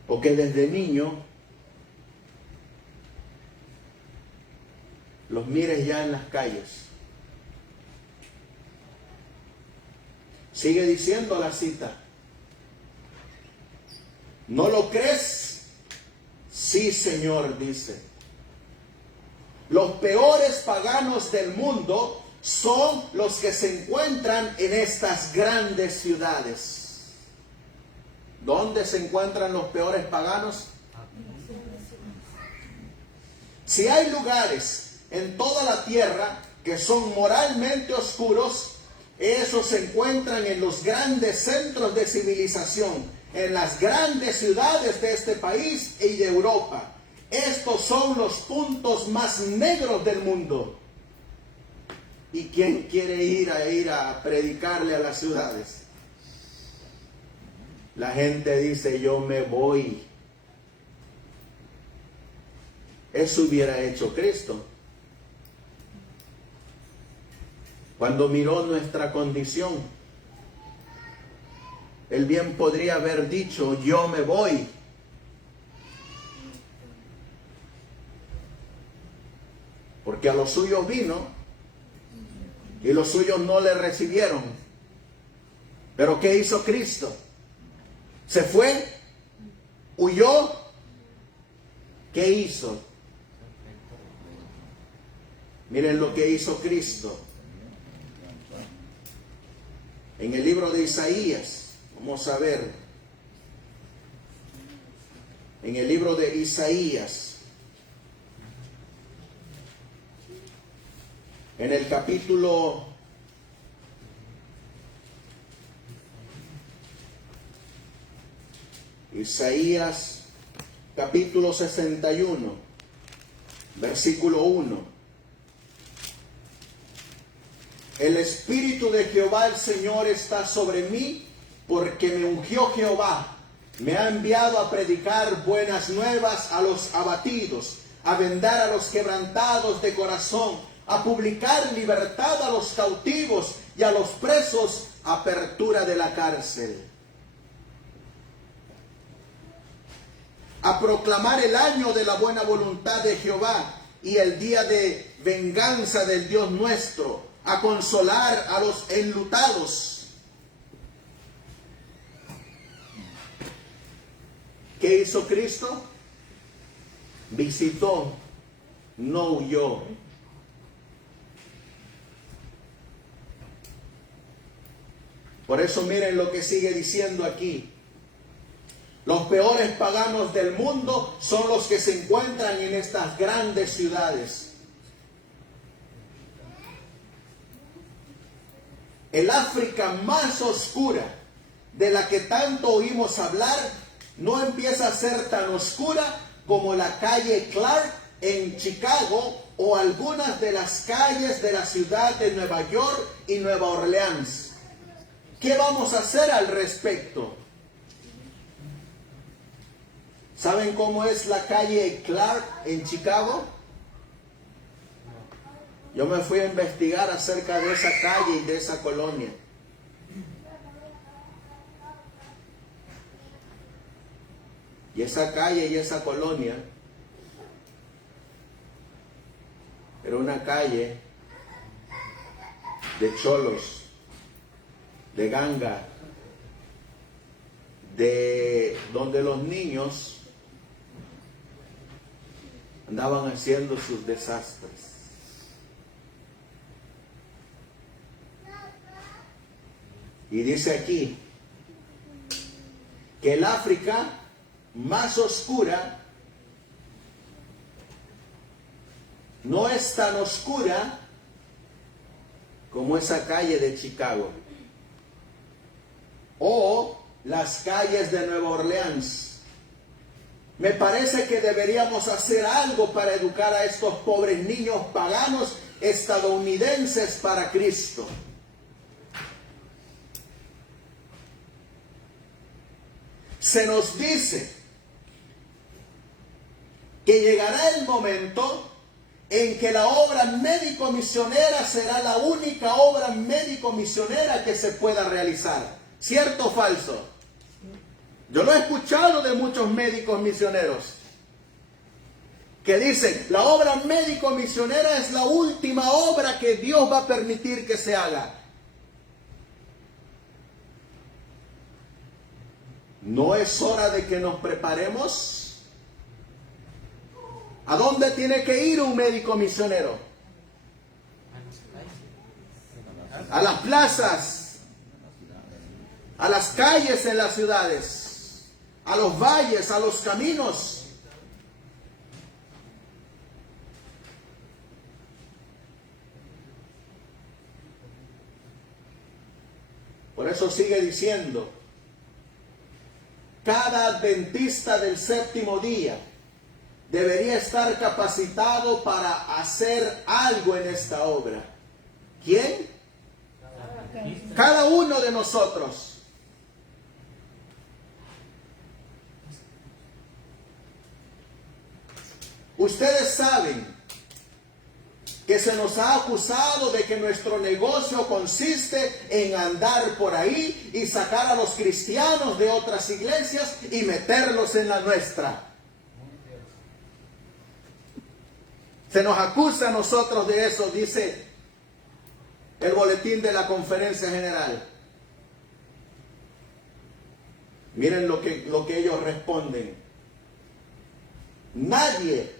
¿O que desde niño los mires ya en las calles? Sigue diciendo la cita. ¿No lo crees? Sí, Señor, dice. Los peores paganos del mundo son los que se encuentran en estas grandes ciudades. ¿Dónde se encuentran los peores paganos? Si hay lugares en toda la tierra que son moralmente oscuros, esos se encuentran en los grandes centros de civilización, en las grandes ciudades de este país y de Europa. Estos son los puntos más negros del mundo. ¿Y quién quiere ir a predicarle a las ciudades? La gente dice, yo me voy. Eso hubiera hecho Cristo. Cuando miró nuestra condición, Él bien podría haber dicho, yo me voy. Porque a los suyos vino y los suyos no le recibieron. Pero ¿qué hizo Cristo? ¿Se fue? ¿Huyó? ¿Qué hizo? Miren lo que hizo Cristo. En el libro de Isaías, vamos a ver. En el libro de Isaías, en el capítulo 61, versículo 1. El Espíritu de Jehová el Señor está sobre mí, porque me ungió Jehová. Me ha enviado a predicar buenas nuevas a los abatidos, a vendar a los quebrantados de corazón, a publicar libertad a los cautivos y a los presos, apertura de la cárcel. A proclamar el año de la buena voluntad de Jehová y el día de venganza del Dios nuestro, a consolar a los enlutados. ¿Qué hizo Cristo? Visitó, no huyó. Por eso miren lo que sigue diciendo aquí. Los peores paganos del mundo son los que se encuentran en estas grandes ciudades. El África más oscura, de la que tanto oímos hablar, no empieza a ser tan oscura como la calle Clark en Chicago o algunas de las calles de la ciudad de Nueva York y Nueva Orleans. ¿Qué vamos a hacer al respecto? ¿Saben cómo es la calle Clark en Chicago? Yo me fui a investigar acerca de esa calle y de esa colonia. Y esa calle y esa colonia era una calle de cholos, de ganga, de donde los niños andaban haciendo sus desastres. Y dice aquí que el África más oscura no es tan oscura como esa calle de Chicago o las calles de Nueva Orleans. Me parece que deberíamos hacer algo para educar a estos pobres niños paganos estadounidenses para Cristo. Se nos dice que llegará el momento en que la obra médico-misionera será la única obra médico-misionera que se pueda realizar. ¿Cierto o falso? Yo lo he escuchado de muchos médicos misioneros que dicen, la obra médico-misionera es la última obra que Dios va a permitir que se haga. ¿No es hora de que nos preparemos? ¿A dónde tiene que ir un médico misionero? A las plazas, a las calles en las ciudades, a los valles, a los caminos. Por eso sigue diciendo, cada adventista del séptimo día debería estar capacitado para hacer algo en esta obra. ¿Quién? Cada uno de nosotros. Ustedes saben que se nos ha acusado de que nuestro negocio consiste en andar por ahí y sacar a los cristianos de otras iglesias y meterlos en la nuestra. Se nos acusa a nosotros de eso, dice el boletín de la Conferencia General. Miren lo que ellos responden. Nadie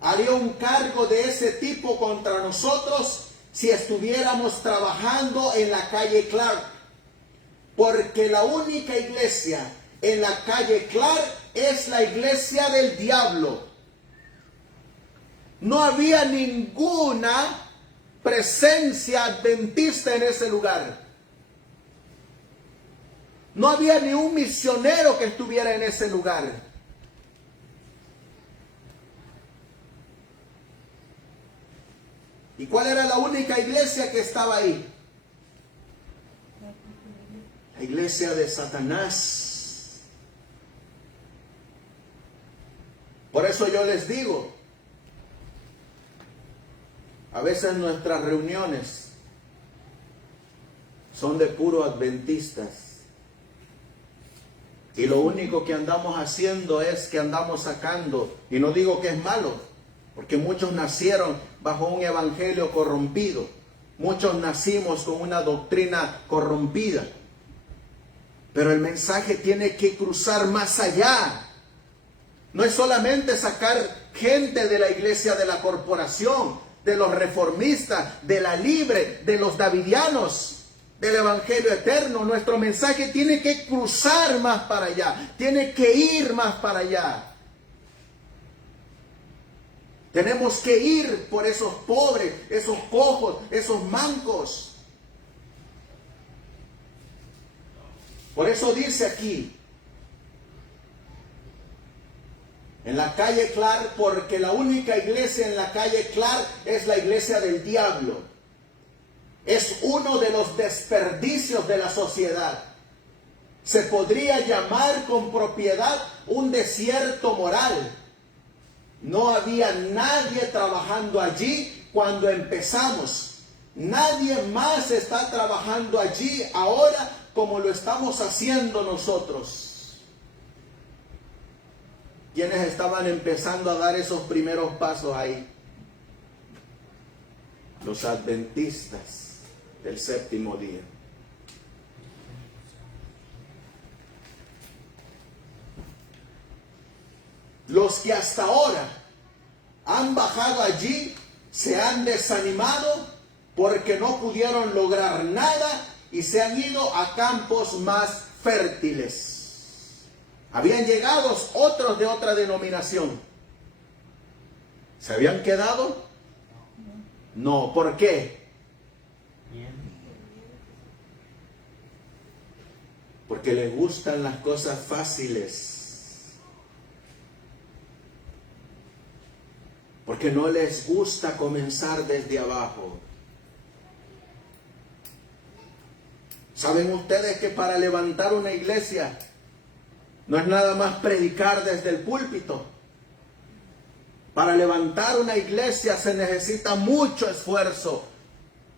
haría un cargo de ese tipo contra nosotros si estuviéramos trabajando en la calle Clark, porque la única iglesia en la calle Clark es la iglesia del diablo. No había ninguna presencia adventista en ese lugar. No había ni un misionero que estuviera en ese lugar. ¿Y cuál era la única iglesia que estaba ahí? La iglesia de Satanás. Por eso yo les digo, a veces nuestras reuniones son de puro adventistas. Y lo único que andamos haciendo es que andamos sacando, y no digo que es malo, porque muchos nacieron bajo un evangelio corrompido. Muchos nacimos con una doctrina corrompida. Pero el mensaje tiene que cruzar más allá. No es solamente sacar gente de la iglesia de la corporación, de los reformistas, de la libre, de los davidianos, del evangelio eterno. Nuestro mensaje tiene que cruzar más para allá. Tiene que ir más para allá. Tenemos que ir por esos pobres, esos cojos, esos mancos. Por eso dice aquí, en la calle Clark, porque la única iglesia en la calle Clark es la iglesia del diablo. Es uno de los desperdicios de la sociedad. Se podría llamar con propiedad un desierto moral. No había nadie trabajando allí cuando empezamos. Nadie más está trabajando allí ahora como lo estamos haciendo nosotros. ¿Quiénes estaban empezando a dar esos primeros pasos ahí? Los adventistas del séptimo día. Los que hasta ahora han bajado allí se han desanimado porque no pudieron lograr nada y se han ido a campos más fértiles. Habían llegado otros de otra denominación. ¿Se habían quedado? No. ¿Por qué? Porque les gustan las cosas fáciles. Porque no les gusta comenzar desde abajo. ¿Saben ustedes que para levantar una iglesia no es nada más predicar desde el púlpito? Para levantar una iglesia se necesita mucho esfuerzo,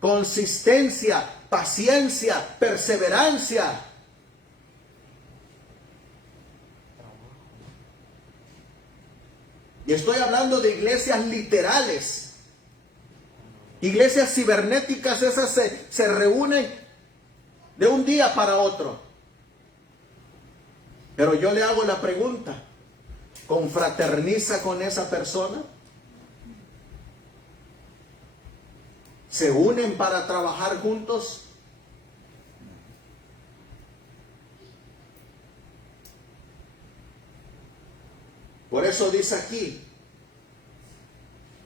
consistencia, paciencia, perseverancia. Y estoy hablando de iglesias literales. Iglesias cibernéticas, esas se reúnen de un día para otro. Pero yo le hago la pregunta, ¿confraterniza con esa persona? se unen para trabajar juntos. Por eso dice aquí,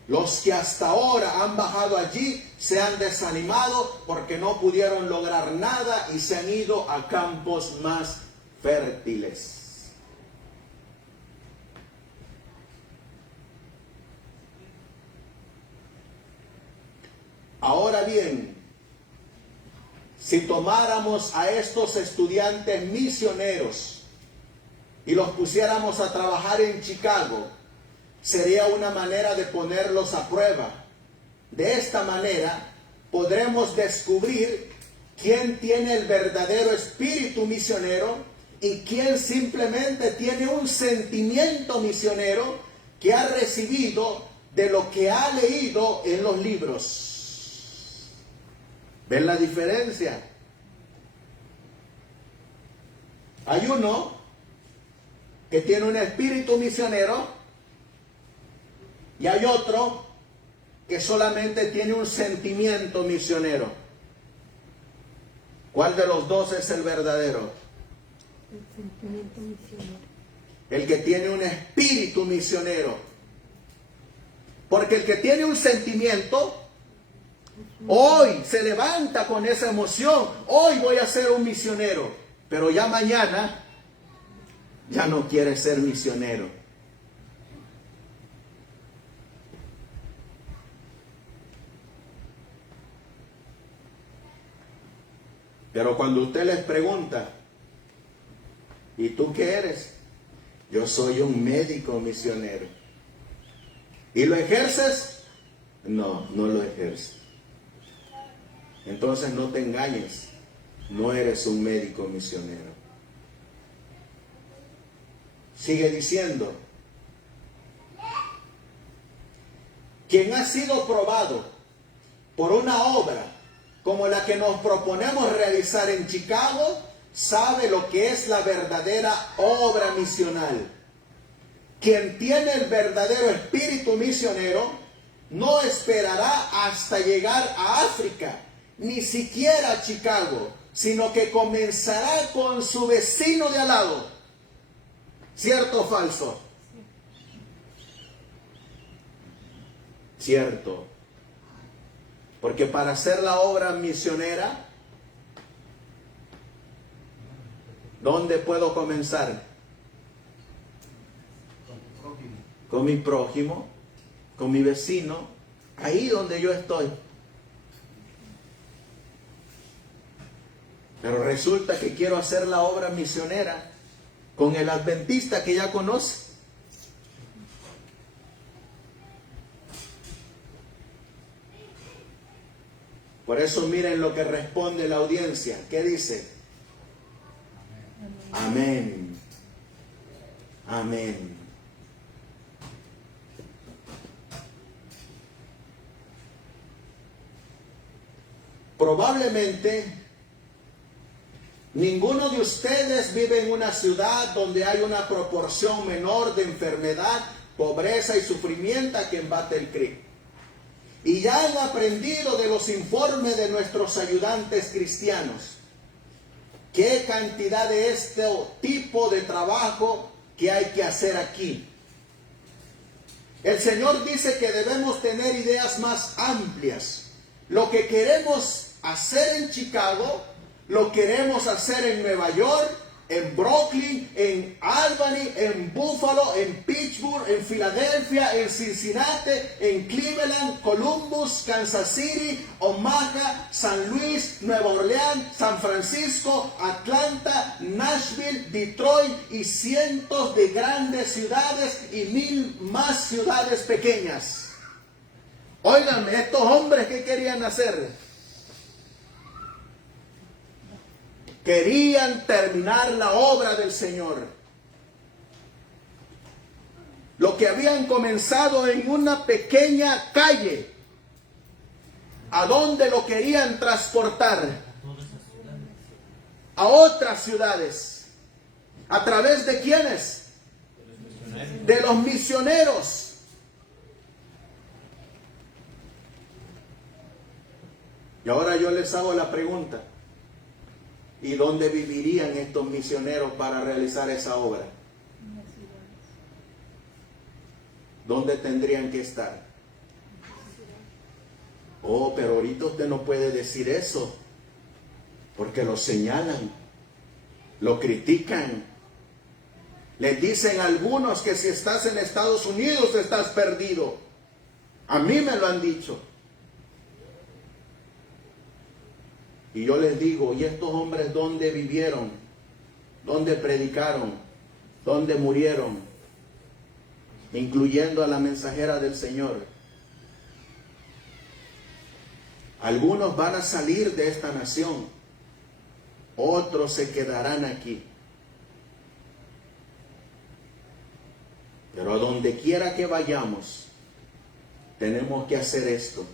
los que hasta ahora han bajado allí se han desanimado porque no pudieron lograr nada y se han ido a campos más fértiles. Ahora bien, si tomáramos a estos estudiantes misioneros y los pusiéramos a trabajar en Chicago, sería una manera de ponerlos a prueba. De esta manera podremos descubrir quién tiene el verdadero espíritu misionero y quién simplemente tiene un sentimiento misionero que ha recibido de lo que ha leído en los libros. ¿Ven la diferencia? Hay uno que tiene un espíritu misionero y hay otro que solamente tiene un sentimiento misionero. ¿Cuál de los dos es el verdadero? El sentimiento misionero. El que tiene un espíritu misionero. Porque el que tiene un sentimiento, hoy se levanta con esa emoción, hoy voy a ser un misionero, pero ya mañana ya no quiere ser misionero. Pero cuando usted les pregunta, ¿y tú qué eres? Yo soy un médico misionero. ¿Y lo ejerces? No, no lo ejerces. Entonces no te engañes, no eres un médico misionero. Sigue diciendo, quien ha sido probado por una obra como la que nos proponemos realizar en Chicago, sabe lo que es la verdadera obra misional. Quien tiene el verdadero espíritu misionero no esperará hasta llegar a África, ni siquiera a Chicago, sino que comenzará con su vecino de al lado. ¿Cierto o falso? Cierto. Porque para hacer la obra misionera, ¿dónde puedo comenzar? Con mi prójimo, con mi vecino, ahí donde yo estoy. Pero resulta que quiero hacer la obra misionera con el adventista que ya conoce. Por eso miren lo que responde la audiencia. ¿Qué dice? Amén. Amén. Probablemente ninguno de ustedes vive en una ciudad donde hay una proporción menor de enfermedad, pobreza y sufrimiento que en Battle Creek. Y ya han aprendido de los informes de nuestros ayudantes cristianos qué cantidad de este tipo de trabajo que hay que hacer aquí. El Señor dice que debemos tener ideas más amplias. Lo que queremos hacer en Chicago, lo queremos hacer en Nueva York, en Brooklyn, en Albany, en Buffalo, en Pittsburgh, en Filadelfia, en Cincinnati, en Cleveland, Columbus, Kansas City, Omaha, San Luis, Nueva Orleans, San Francisco, Atlanta, Nashville, Detroit y cientos de grandes ciudades y 1000 más ciudades pequeñas. Óiganme, estos hombres, ¿qué querían hacer? Querían terminar la obra del Señor. Lo que habían comenzado en una pequeña calle, ¿a dónde lo querían transportar? A otras ciudades. ¿A través de quiénes? De los misioneros. Y ahora yo les hago la pregunta, ¿y dónde vivirían estos misioneros para realizar esa obra? ¿Dónde tendrían que estar? Oh, pero ahorita usted no puede decir eso, porque lo señalan, lo critican. Les dicen a algunos que si estás en Estados Unidos estás perdido. A mí me lo han dicho. Y yo les digo, ¿y estos hombres dónde vivieron? ¿Dónde predicaron? ¿Dónde murieron? Incluyendo a la mensajera del Señor. Algunos van a salir de esta nación, otros se quedarán aquí. Pero a donde quiera que vayamos, tenemos que hacer esto: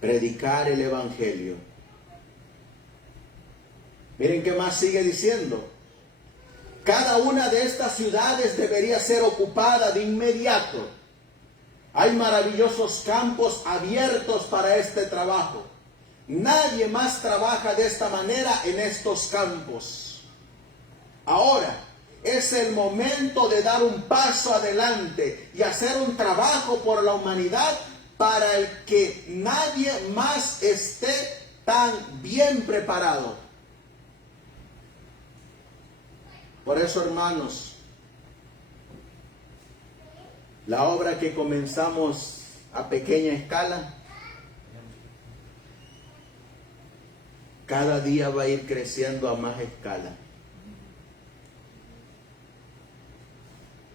predicar el Evangelio. Miren qué más sigue diciendo. Cada una de estas ciudades debería ser ocupada de inmediato. Hay maravillosos campos abiertos para este trabajo. Nadie más trabaja de esta manera en estos campos. Ahora es el momento de dar un paso adelante y hacer un trabajo por la humanidad para el que nadie más esté tan bien preparado. Por eso, hermanos, la obra que comenzamos a pequeña escala, cada día va a ir creciendo a más escala.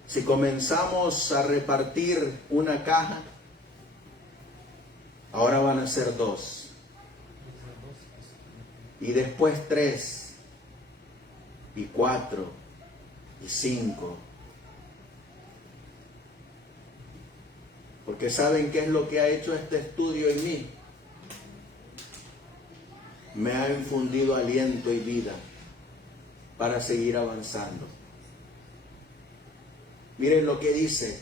Si comenzamos a repartir una caja, ahora van a ser 2. Y después 3. Y 4. Y 5. Porque ¿saben qué es lo que ha hecho este estudio en mí? Me ha infundido aliento y vida para seguir avanzando. Miren lo que dice.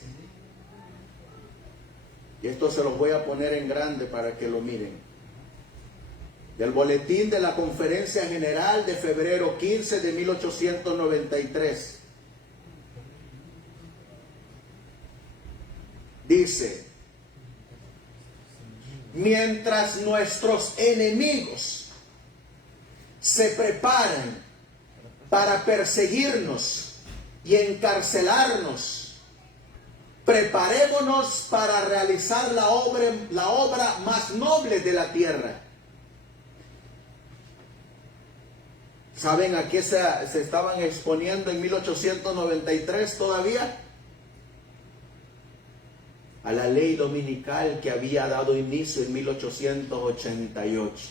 Y esto se los voy a poner en grande para que lo miren. Del boletín de la Conferencia General de febrero 15 de 1893. Dice: mientras nuestros enemigos se preparan para perseguirnos y encarcelarnos, preparémonos para realizar la obra más noble de la tierra. ¿Saben a qué se estaban exponiendo en 1893 todavía? A la ley dominical que había dado inicio en 1888.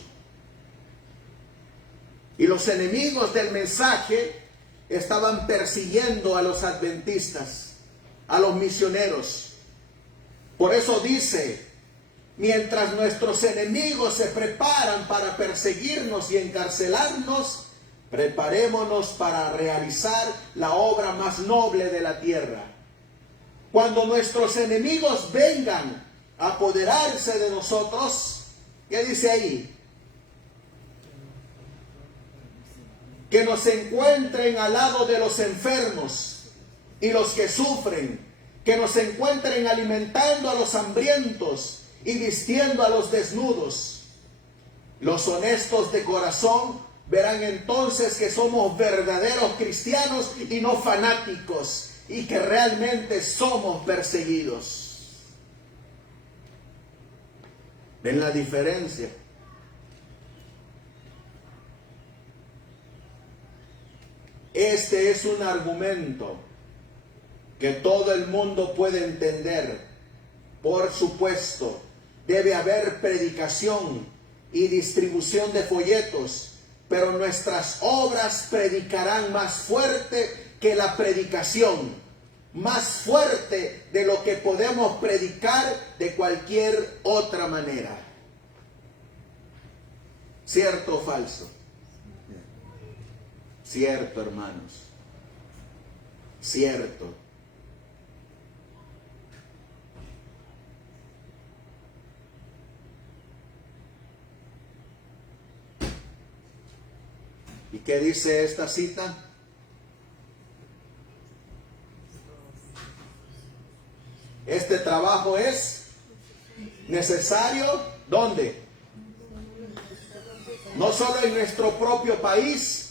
Y los enemigos del mensaje estaban persiguiendo a los adventistas, a los misioneros. Por eso dice: mientras nuestros enemigos se preparan para perseguirnos y encarcelarnos, preparémonos para realizar la obra más noble de la tierra. Cuando nuestros enemigos vengan a apoderarse de nosotros, ¿qué dice ahí? Que nos encuentren al lado de los enfermos y los que sufren, que nos encuentren alimentando a los hambrientos y vistiendo a los desnudos. Los honestos de corazón verán entonces que somos verdaderos cristianos y no fanáticos, y que realmente somos perseguidos. ¿Ven la diferencia? Este es un argumento que todo el mundo puede entender. Por supuesto, debe haber predicación y distribución de folletos, pero nuestras obras predicarán más fuerte que la predicación, más fuerte de lo que podemos predicar de cualquier otra manera. ¿Cierto o falso? Cierto, hermanos. Cierto. qué dice esta cita? Este trabajo es necesario, ¿dónde? No solo en nuestro propio país,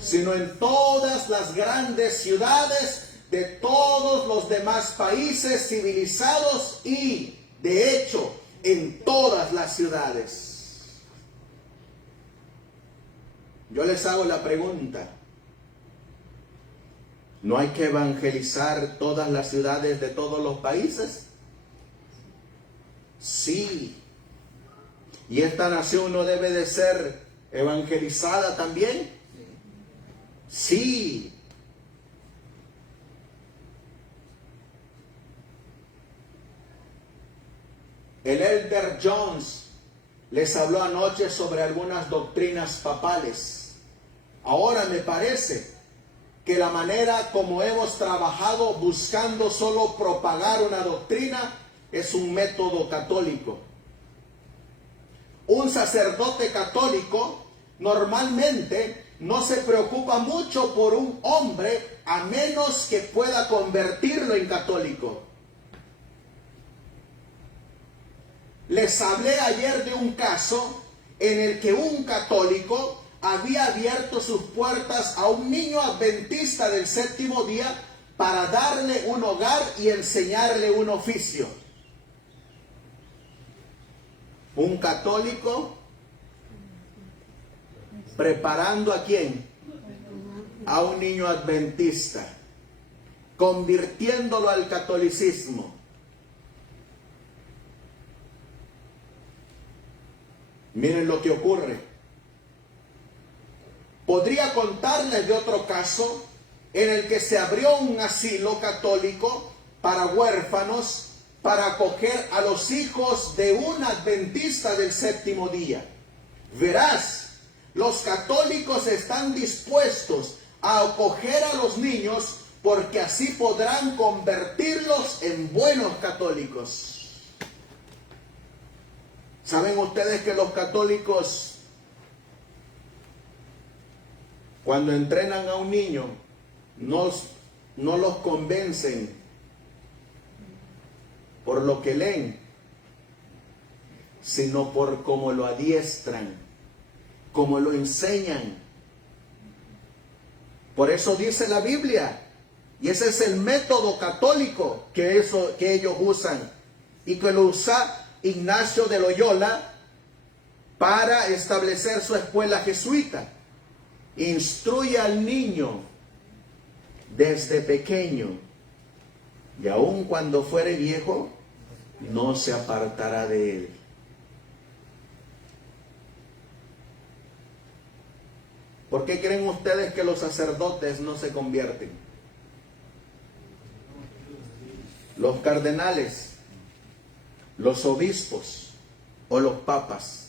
sino en todas las grandes ciudades de todos los demás países civilizados y, de hecho, en todas las ciudades. Yo les hago la pregunta: ¿no hay que evangelizar todas las ciudades de todos los países? Sí. ¿Y esta nación no debe de ser evangelizada también? Sí. El Elder Jones les habló anoche sobre algunas doctrinas papales. Ahora me parece que la manera como hemos trabajado buscando solo propagar una doctrina es un método católico. Un sacerdote católico normalmente no se preocupa mucho por un hombre a menos que pueda convertirlo en católico. Les hablé ayer de un caso en el que un católico había abierto sus puertas a un niño adventista del séptimo día para darle un hogar y enseñarle un oficio. Un católico preparando ¿a quién? A un niño adventista, convirtiéndolo al catolicismo. Miren lo que ocurre. Podría contarles de otro caso en el que se abrió un asilo católico para huérfanos para acoger a los hijos de un adventista del séptimo día. Verás, los católicos están dispuestos a acoger a los niños porque así podrán convertirlos en buenos católicos. ¿Saben ustedes que los católicos, cuando entrenan a un niño, no los convencen por lo que leen, sino por cómo lo adiestran, cómo lo enseñan? Por eso dice la Biblia, y ese es el método católico que ellos usan, y que lo usa Ignacio de Loyola para establecer su escuela jesuita. Instruye al niño desde pequeño, y aun cuando fuere viejo, no se apartará de él. ¿Por qué creen ustedes que los sacerdotes no se convierten? Los cardenales, los obispos o los papas.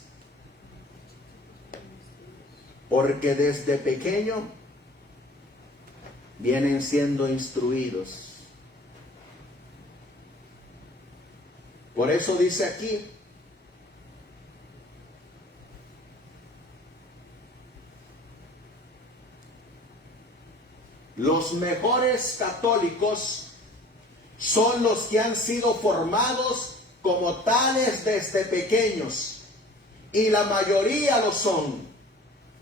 Porque desde pequeño vienen siendo instruidos. Por eso dice aquí, los mejores católicos son los que han sido formados como tales desde pequeños, y la mayoría lo son.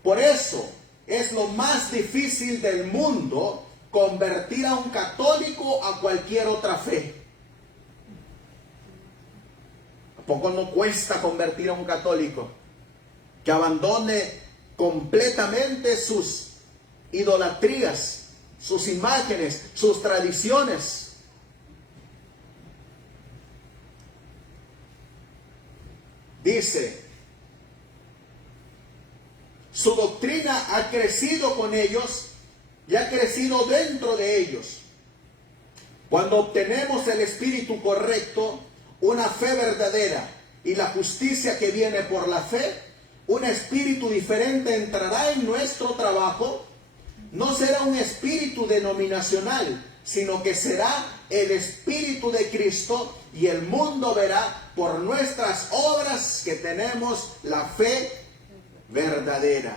Por eso es lo más difícil del mundo convertir a un católico a cualquier otra fe. ¿A poco no cuesta convertir a un católico que abandone completamente sus idolatrías, sus imágenes, sus tradiciones? Dice, su doctrina ha crecido con ellos y ha crecido dentro de ellos. Cuando obtenemos el espíritu correcto, una fe verdadera y la justicia que viene por la fe, un espíritu diferente entrará en nuestro trabajo. No será un espíritu denominacional, sino que será el espíritu de Cristo, y el mundo verá por nuestras obras que tenemos la fe verdadera.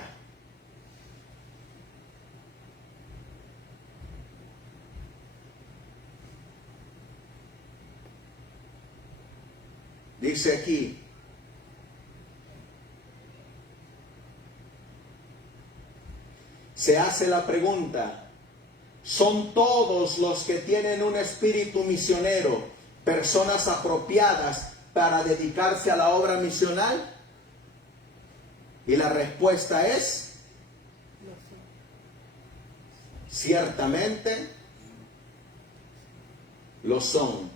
Dice aquí, se hace la pregunta, ¿son todos los que tienen un espíritu misionero personas apropiadas para dedicarse a la obra misional? Y la respuesta es, ciertamente lo son.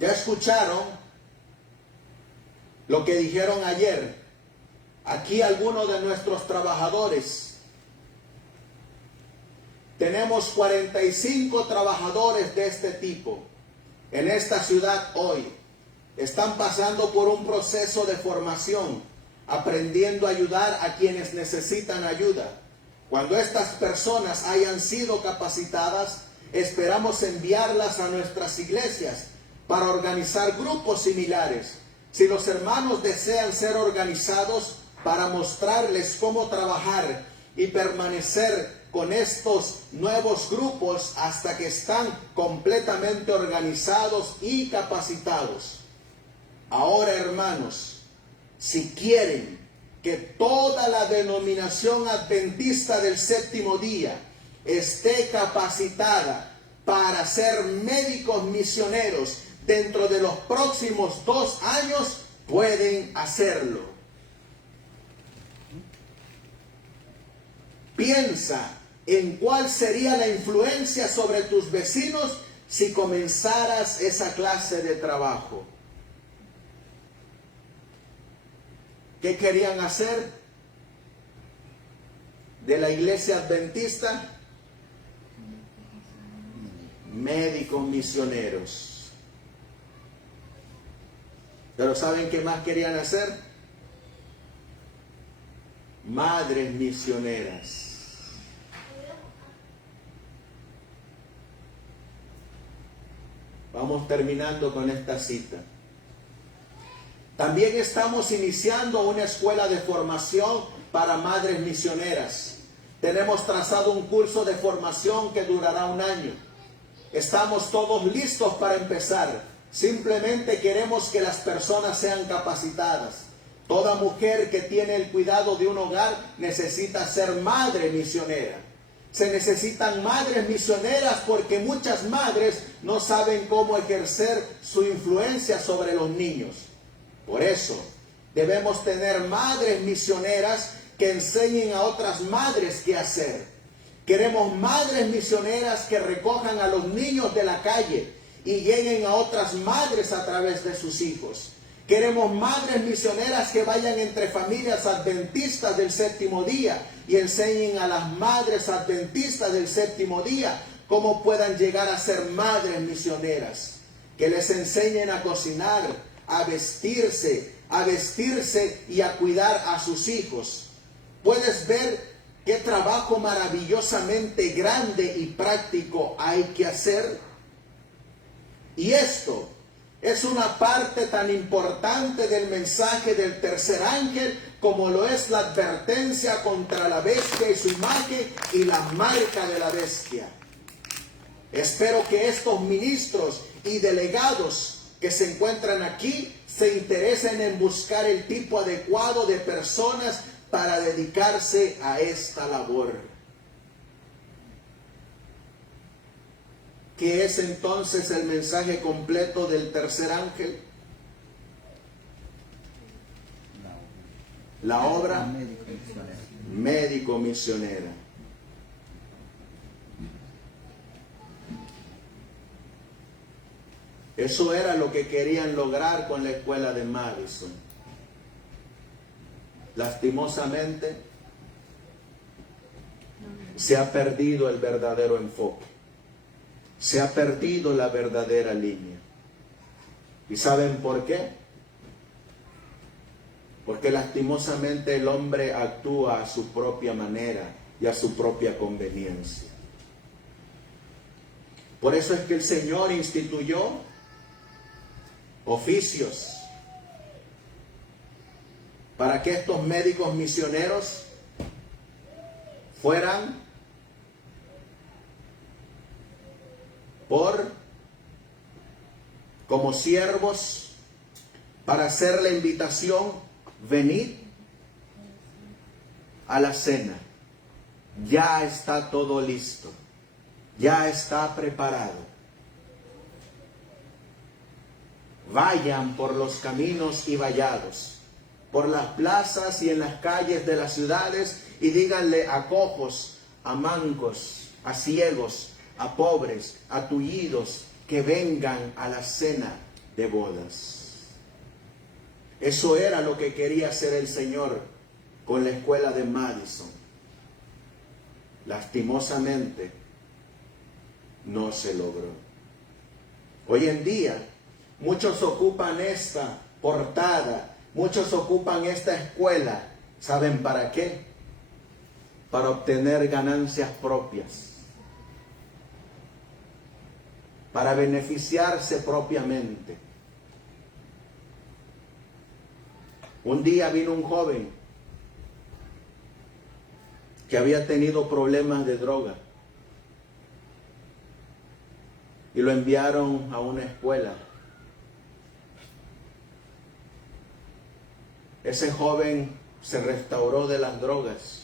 Ya escucharon lo que dijeron ayer. Aquí algunos de nuestros trabajadores, tenemos 45 trabajadores de este tipo en esta ciudad hoy. Están pasando por un proceso de formación, aprendiendo a ayudar a quienes necesitan ayuda. Cuando estas personas hayan sido capacitadas, esperamos enviarlas a nuestras iglesias para organizar grupos similares. Si los hermanos desean ser organizados para mostrarles cómo trabajar y permanecer con estos nuevos grupos hasta que están completamente organizados y capacitados. Ahora, hermanos, si quieren que toda la denominación adventista del séptimo día esté capacitada para ser médicos misioneros dentro de los próximos 2 años, pueden hacerlo. Piensa en cuál sería la influencia sobre tus vecinos si comenzaras esa clase de trabajo. ¿Qué querían hacer de la iglesia adventista? Médicos misioneros. Pero ¿saben qué más querían hacer? Madres misioneras. Vamos terminando con esta cita. También estamos iniciando una escuela de formación para madres misioneras. Tenemos trazado un curso de formación que durará 1 año. Estamos todos listos para empezar. Simplemente queremos que las personas sean capacitadas. Toda mujer que tiene el cuidado de un hogar necesita ser madre misionera. Se necesitan madres misioneras porque muchas madres no saben cómo ejercer su influencia sobre los niños. Por eso debemos tener madres misioneras que enseñen a otras madres qué hacer. Queremos madres misioneras que recojan a los niños de la calle y lleguen a otras madres a través de sus hijos. Queremos madres misioneras que vayan entre familias adventistas del séptimo día y enseñen a las madres adventistas del séptimo día cómo puedan llegar a ser madres misioneras. Que les enseñen a cocinar, a vestirse y a cuidar a sus hijos. Puedes ver qué trabajo maravillosamente grande y práctico hay que hacer. Y esto es una parte tan importante del mensaje del tercer ángel como lo es la advertencia contra la bestia y su imagen y la marca de la bestia. Espero que estos ministros y delegados que se encuentran aquí se interesen en buscar el tipo adecuado de personas para dedicarse a esta labor. ¿Qué es entonces el mensaje completo del tercer ángel? La obra médico misionera. Eso era lo que querían lograr con la escuela de Madison. Lastimosamente, se ha perdido el verdadero enfoque. Se ha perdido la verdadera línea. ¿Y saben por qué? Porque lastimosamente el hombre actúa a su propia manera y a su propia conveniencia. Por eso es que el Señor instituyó oficios para que estos médicos misioneros fueran como siervos para hacer la invitación: venid a la cena. Ya está todo listo, ya está preparado. Vayan por los caminos y vallados, por las plazas y en las calles de las ciudades, y díganle a cojos, a mancos, a ciegos, a pobres, a tullidos, que vengan a la cena de bodas. Eso era lo que quería hacer el Señor con la escuela de Madison. Lastimosamente, no se logró. Hoy en día, muchos ocupan esta portada, muchos ocupan esta escuela. ¿Saben para qué? Para obtener ganancias propias, para beneficiarse propiamente. Un día vino un joven que había tenido problemas de droga y lo enviaron a una escuela. Ese joven se restauró de las drogas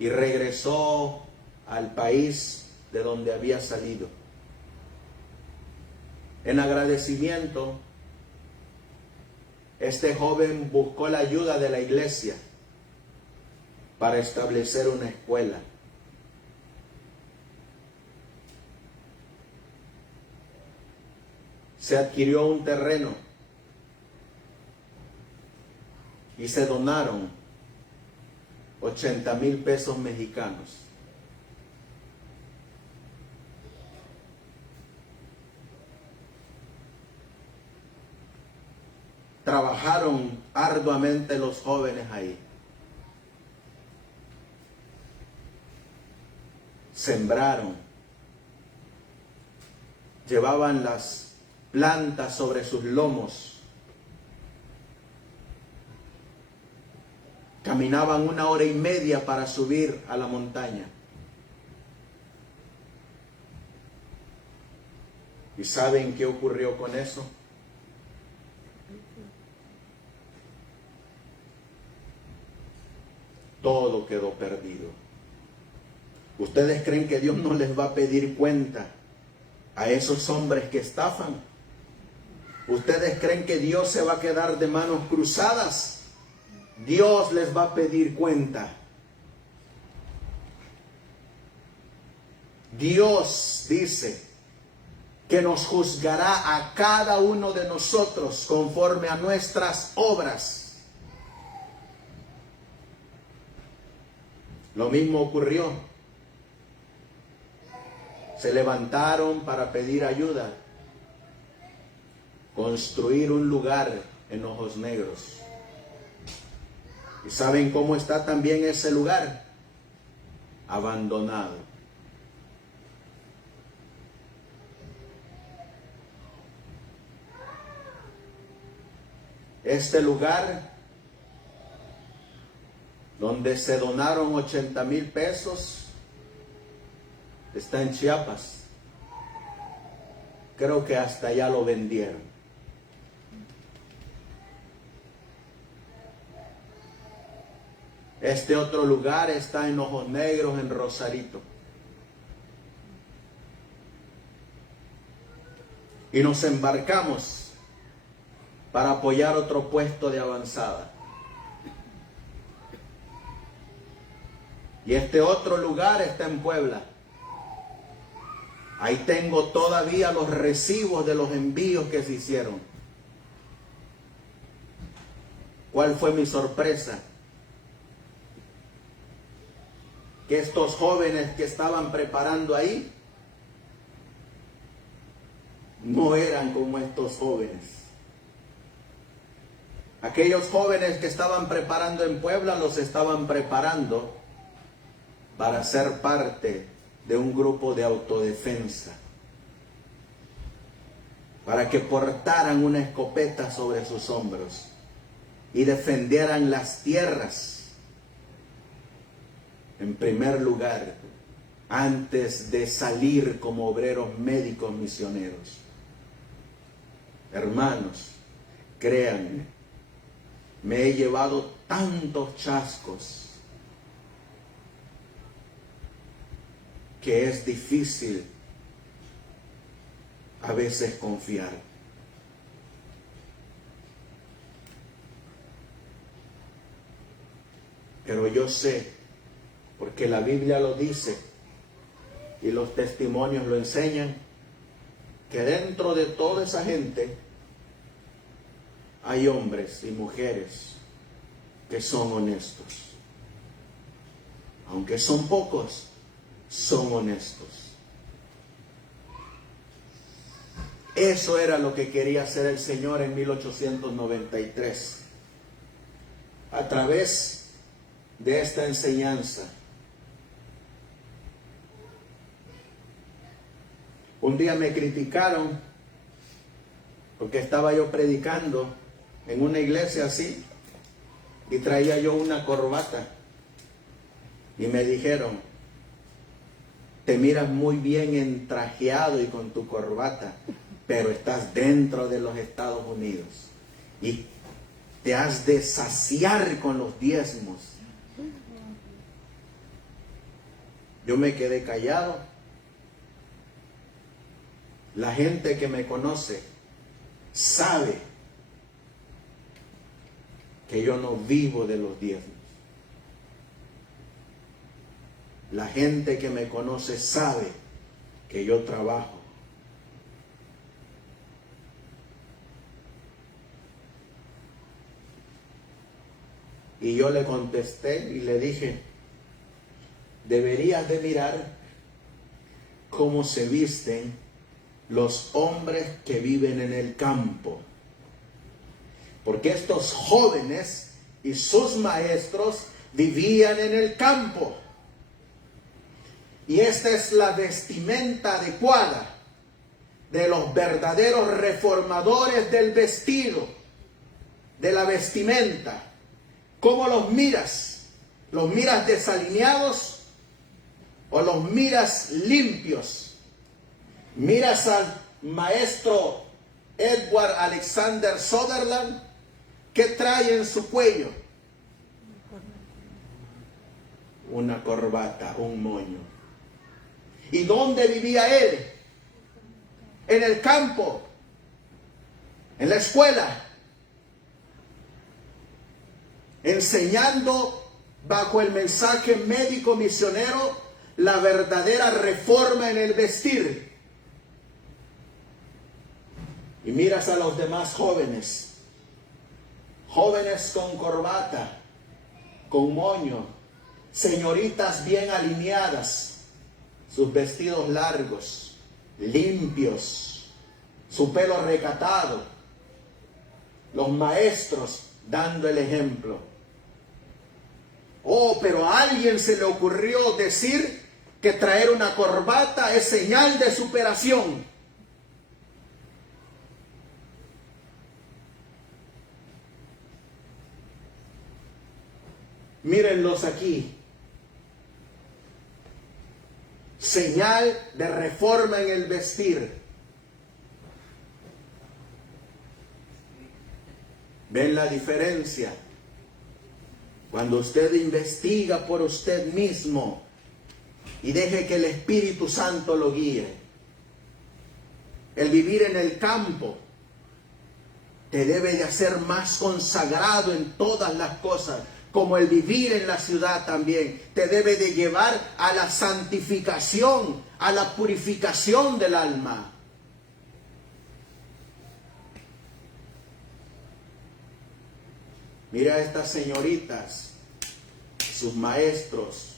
y regresó al país de donde había salido. En agradecimiento, este joven buscó la ayuda de la iglesia para establecer una escuela. Se adquirió un terreno y se donaron 80,000 pesos mexicanos. Trabajaron arduamente los jóvenes ahí. Sembraron. Llevaban las plantas sobre sus lomos. Caminaban 1 hora y media para subir a la montaña. ¿Y saben qué ocurrió con eso? Todo quedó perdido. ¿Ustedes creen que Dios no les va a pedir cuenta a esos hombres que estafan? ¿Ustedes creen que Dios se va a quedar de manos cruzadas? Dios les va a pedir cuenta. Dios dice que nos juzgará a cada uno de nosotros conforme a nuestras obras. Lo mismo ocurrió. Se levantaron para pedir ayuda, construir un lugar en Ojos Negros. ¿Y saben cómo está también ese lugar? Abandonado. Este lugar donde se donaron 80,000 pesos está en Chiapas. Creo que hasta allá lo vendieron. Este otro lugar está en Ojos Negros, en Rosarito. Y nos embarcamos para apoyar otro puesto de avanzada. Y este otro lugar está en Puebla. Ahí tengo todavía los recibos de los envíos que se hicieron. ¿Cuál fue mi sorpresa? Que estos jóvenes que estaban preparando ahí no eran como estos jóvenes. Aquellos jóvenes que estaban preparando en Puebla los estaban preparando para ser parte de un grupo de autodefensa, para que portaran una escopeta sobre sus hombros y defendieran las tierras, en primer lugar, antes de salir como obreros médicos misioneros. Hermanos, créanme, me he llevado tantos chascos que es difícil a veces confiar. Pero yo sé, porque la Biblia lo dice y los testimonios lo enseñan, que dentro de toda esa gente hay hombres y mujeres que son honestos. Aunque son pocos, son honestos. Eso era lo que quería hacer el Señor en 1893. A través de esta enseñanza. Un día me criticaron porque estaba yo predicando en una iglesia así y traía yo una corbata y me dijeron: te miras muy bien entrajeado y con tu corbata, pero estás dentro de los Estados Unidos y te has de saciar con los diezmos. Yo me quedé callado. La gente que me conoce sabe que yo no vivo de los diezmos. La gente que me conoce sabe que yo trabajo. Y yo le contesté y le dije: deberías de mirar cómo se visten los hombres que viven en el campo. Porque estos jóvenes y sus maestros vivían en el campo. Y esta es la vestimenta adecuada de los verdaderos reformadores del vestido, de la vestimenta. ¿Cómo los miras? ¿Los miras desalineados o los miras limpios? ¿Miras al maestro Edward Alexander Sutherland? ¿Qué trae en su cuello? Una corbata, un moño. ¿Y dónde vivía él? En el campo, en la escuela, enseñando bajo el mensaje médico misionero la verdadera reforma en el vestir. Y miras a los demás jóvenes, jóvenes con corbata, con moño, señoritas bien alineadas, sus vestidos largos, limpios, su pelo recatado, los maestros dando el ejemplo. Oh, pero a alguien se le ocurrió decir que traer una corbata es señal de superación. Mírenlos aquí. Señal de reforma en el vestir. ¿Ven la diferencia? Cuando usted investiga por usted mismo y deje que el Espíritu Santo lo guíe. El vivir en el campo te debe de hacer más consagrado en todas las cosas, como el vivir en la ciudad también. Te debe de llevar a la santificación, a la purificación del alma. Mira a estas señoritas, sus maestros,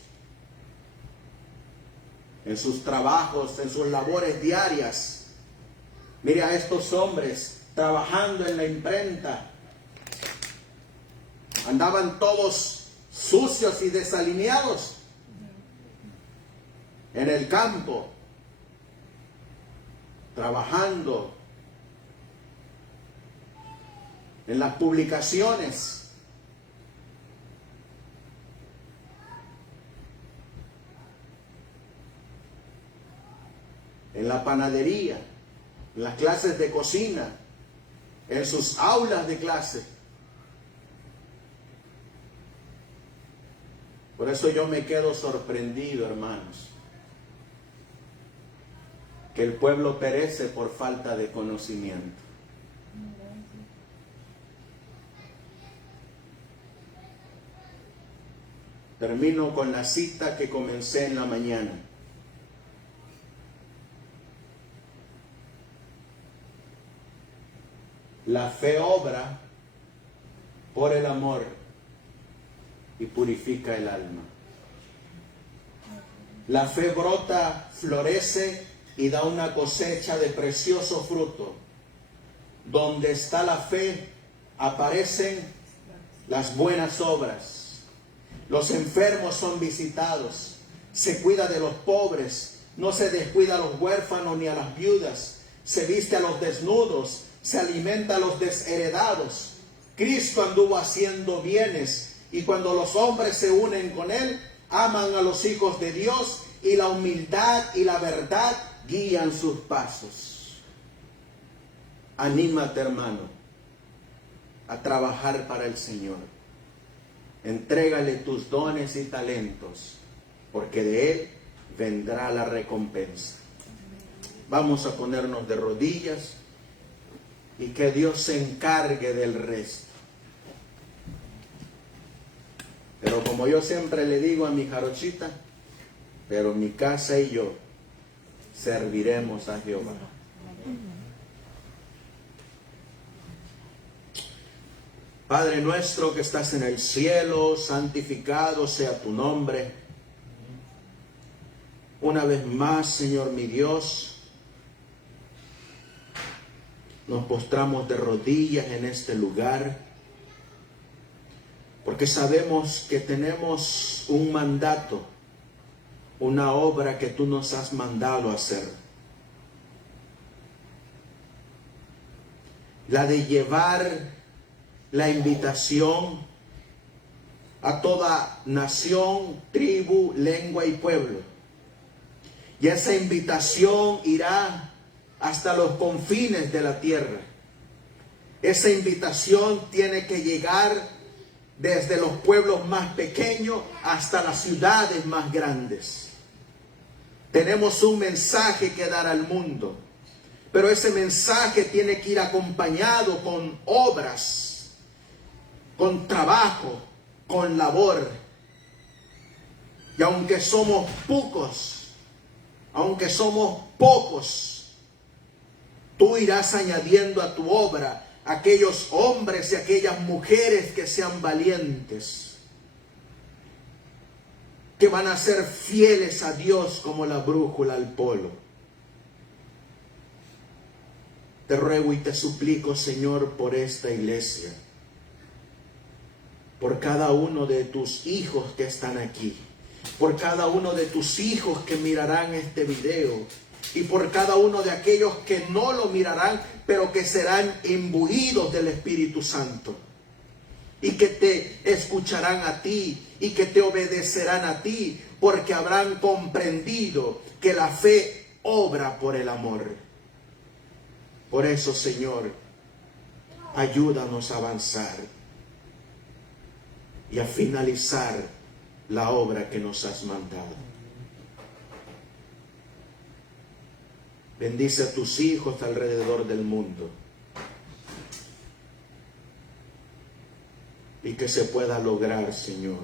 en sus trabajos, en sus labores diarias. Mira a estos hombres trabajando en la imprenta. Andaban todos sucios y desalineados en el campo, trabajando en las publicaciones. en la panadería, en las clases de cocina, en sus aulas de clase. Por eso yo me quedo sorprendido, hermanos, que el pueblo perece por falta de conocimiento. Termino con la cita que comencé en la mañana. La fe obra por el amor y purifica el alma. La fe brota, florece y da una cosecha de precioso fruto. Donde está la fe, aparecen las buenas obras. Los enfermos son visitados. Se cuida de los pobres. No se descuida a los huérfanos ni a las viudas. Se viste a los desnudos. Se alimenta a los desheredados. Cristo anduvo haciendo bienes. Y cuando los hombres se unen con Él, aman a los hijos de Dios. Y la humildad y la verdad guían sus pasos. Anímate, hermano, a trabajar para el Señor. Entrégale tus dones y talentos, porque de Él vendrá la recompensa. Vamos a ponernos de rodillas y que Dios se encargue del resto. Pero como yo siempre le digo a mi jarochita, pero mi casa y yo serviremos a Jehová. Padre nuestro que estás en el cielo, santificado sea tu nombre. Una vez más, Señor mi Dios, nos postramos de rodillas en este lugar, porque sabemos que tenemos un mandato, una obra que tú nos has mandado a hacer. La de llevar la invitación a toda nación, tribu, lengua y pueblo. Y esa invitación irá hasta los confines de la tierra. Esa invitación tiene que llegar desde los pueblos más pequeños hasta las ciudades más grandes. Tenemos un mensaje que dar al mundo, pero ese mensaje tiene que ir acompañado con obras, con trabajo, con labor. Y aunque somos pocos, tú irás añadiendo a tu obra aquellos hombres y aquellas mujeres que sean valientes, que van a ser fieles a Dios como la brújula al polo. Te ruego y te suplico, Señor, por esta iglesia, por cada uno de tus hijos que están aquí, por cada uno de tus hijos que mirarán este video, y por cada uno de aquellos que no lo mirarán, pero que serán imbuidos del Espíritu Santo, y que te escucharán a ti, y que te obedecerán a ti, porque habrán comprendido que la fe obra por el amor. Por eso, Señor, ayúdanos a avanzar y a finalizar la obra que nos has mandado. Bendice a tus hijos alrededor del mundo y que se pueda lograr, Señor,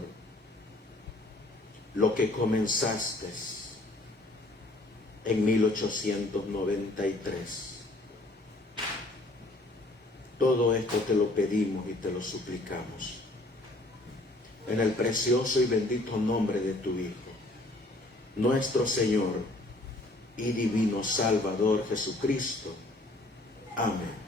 lo que comenzaste en 1893. Todo esto te lo pedimos y te lo suplicamos en el precioso y bendito nombre de tu Hijo, nuestro Señor y divino Salvador Jesucristo. Amén.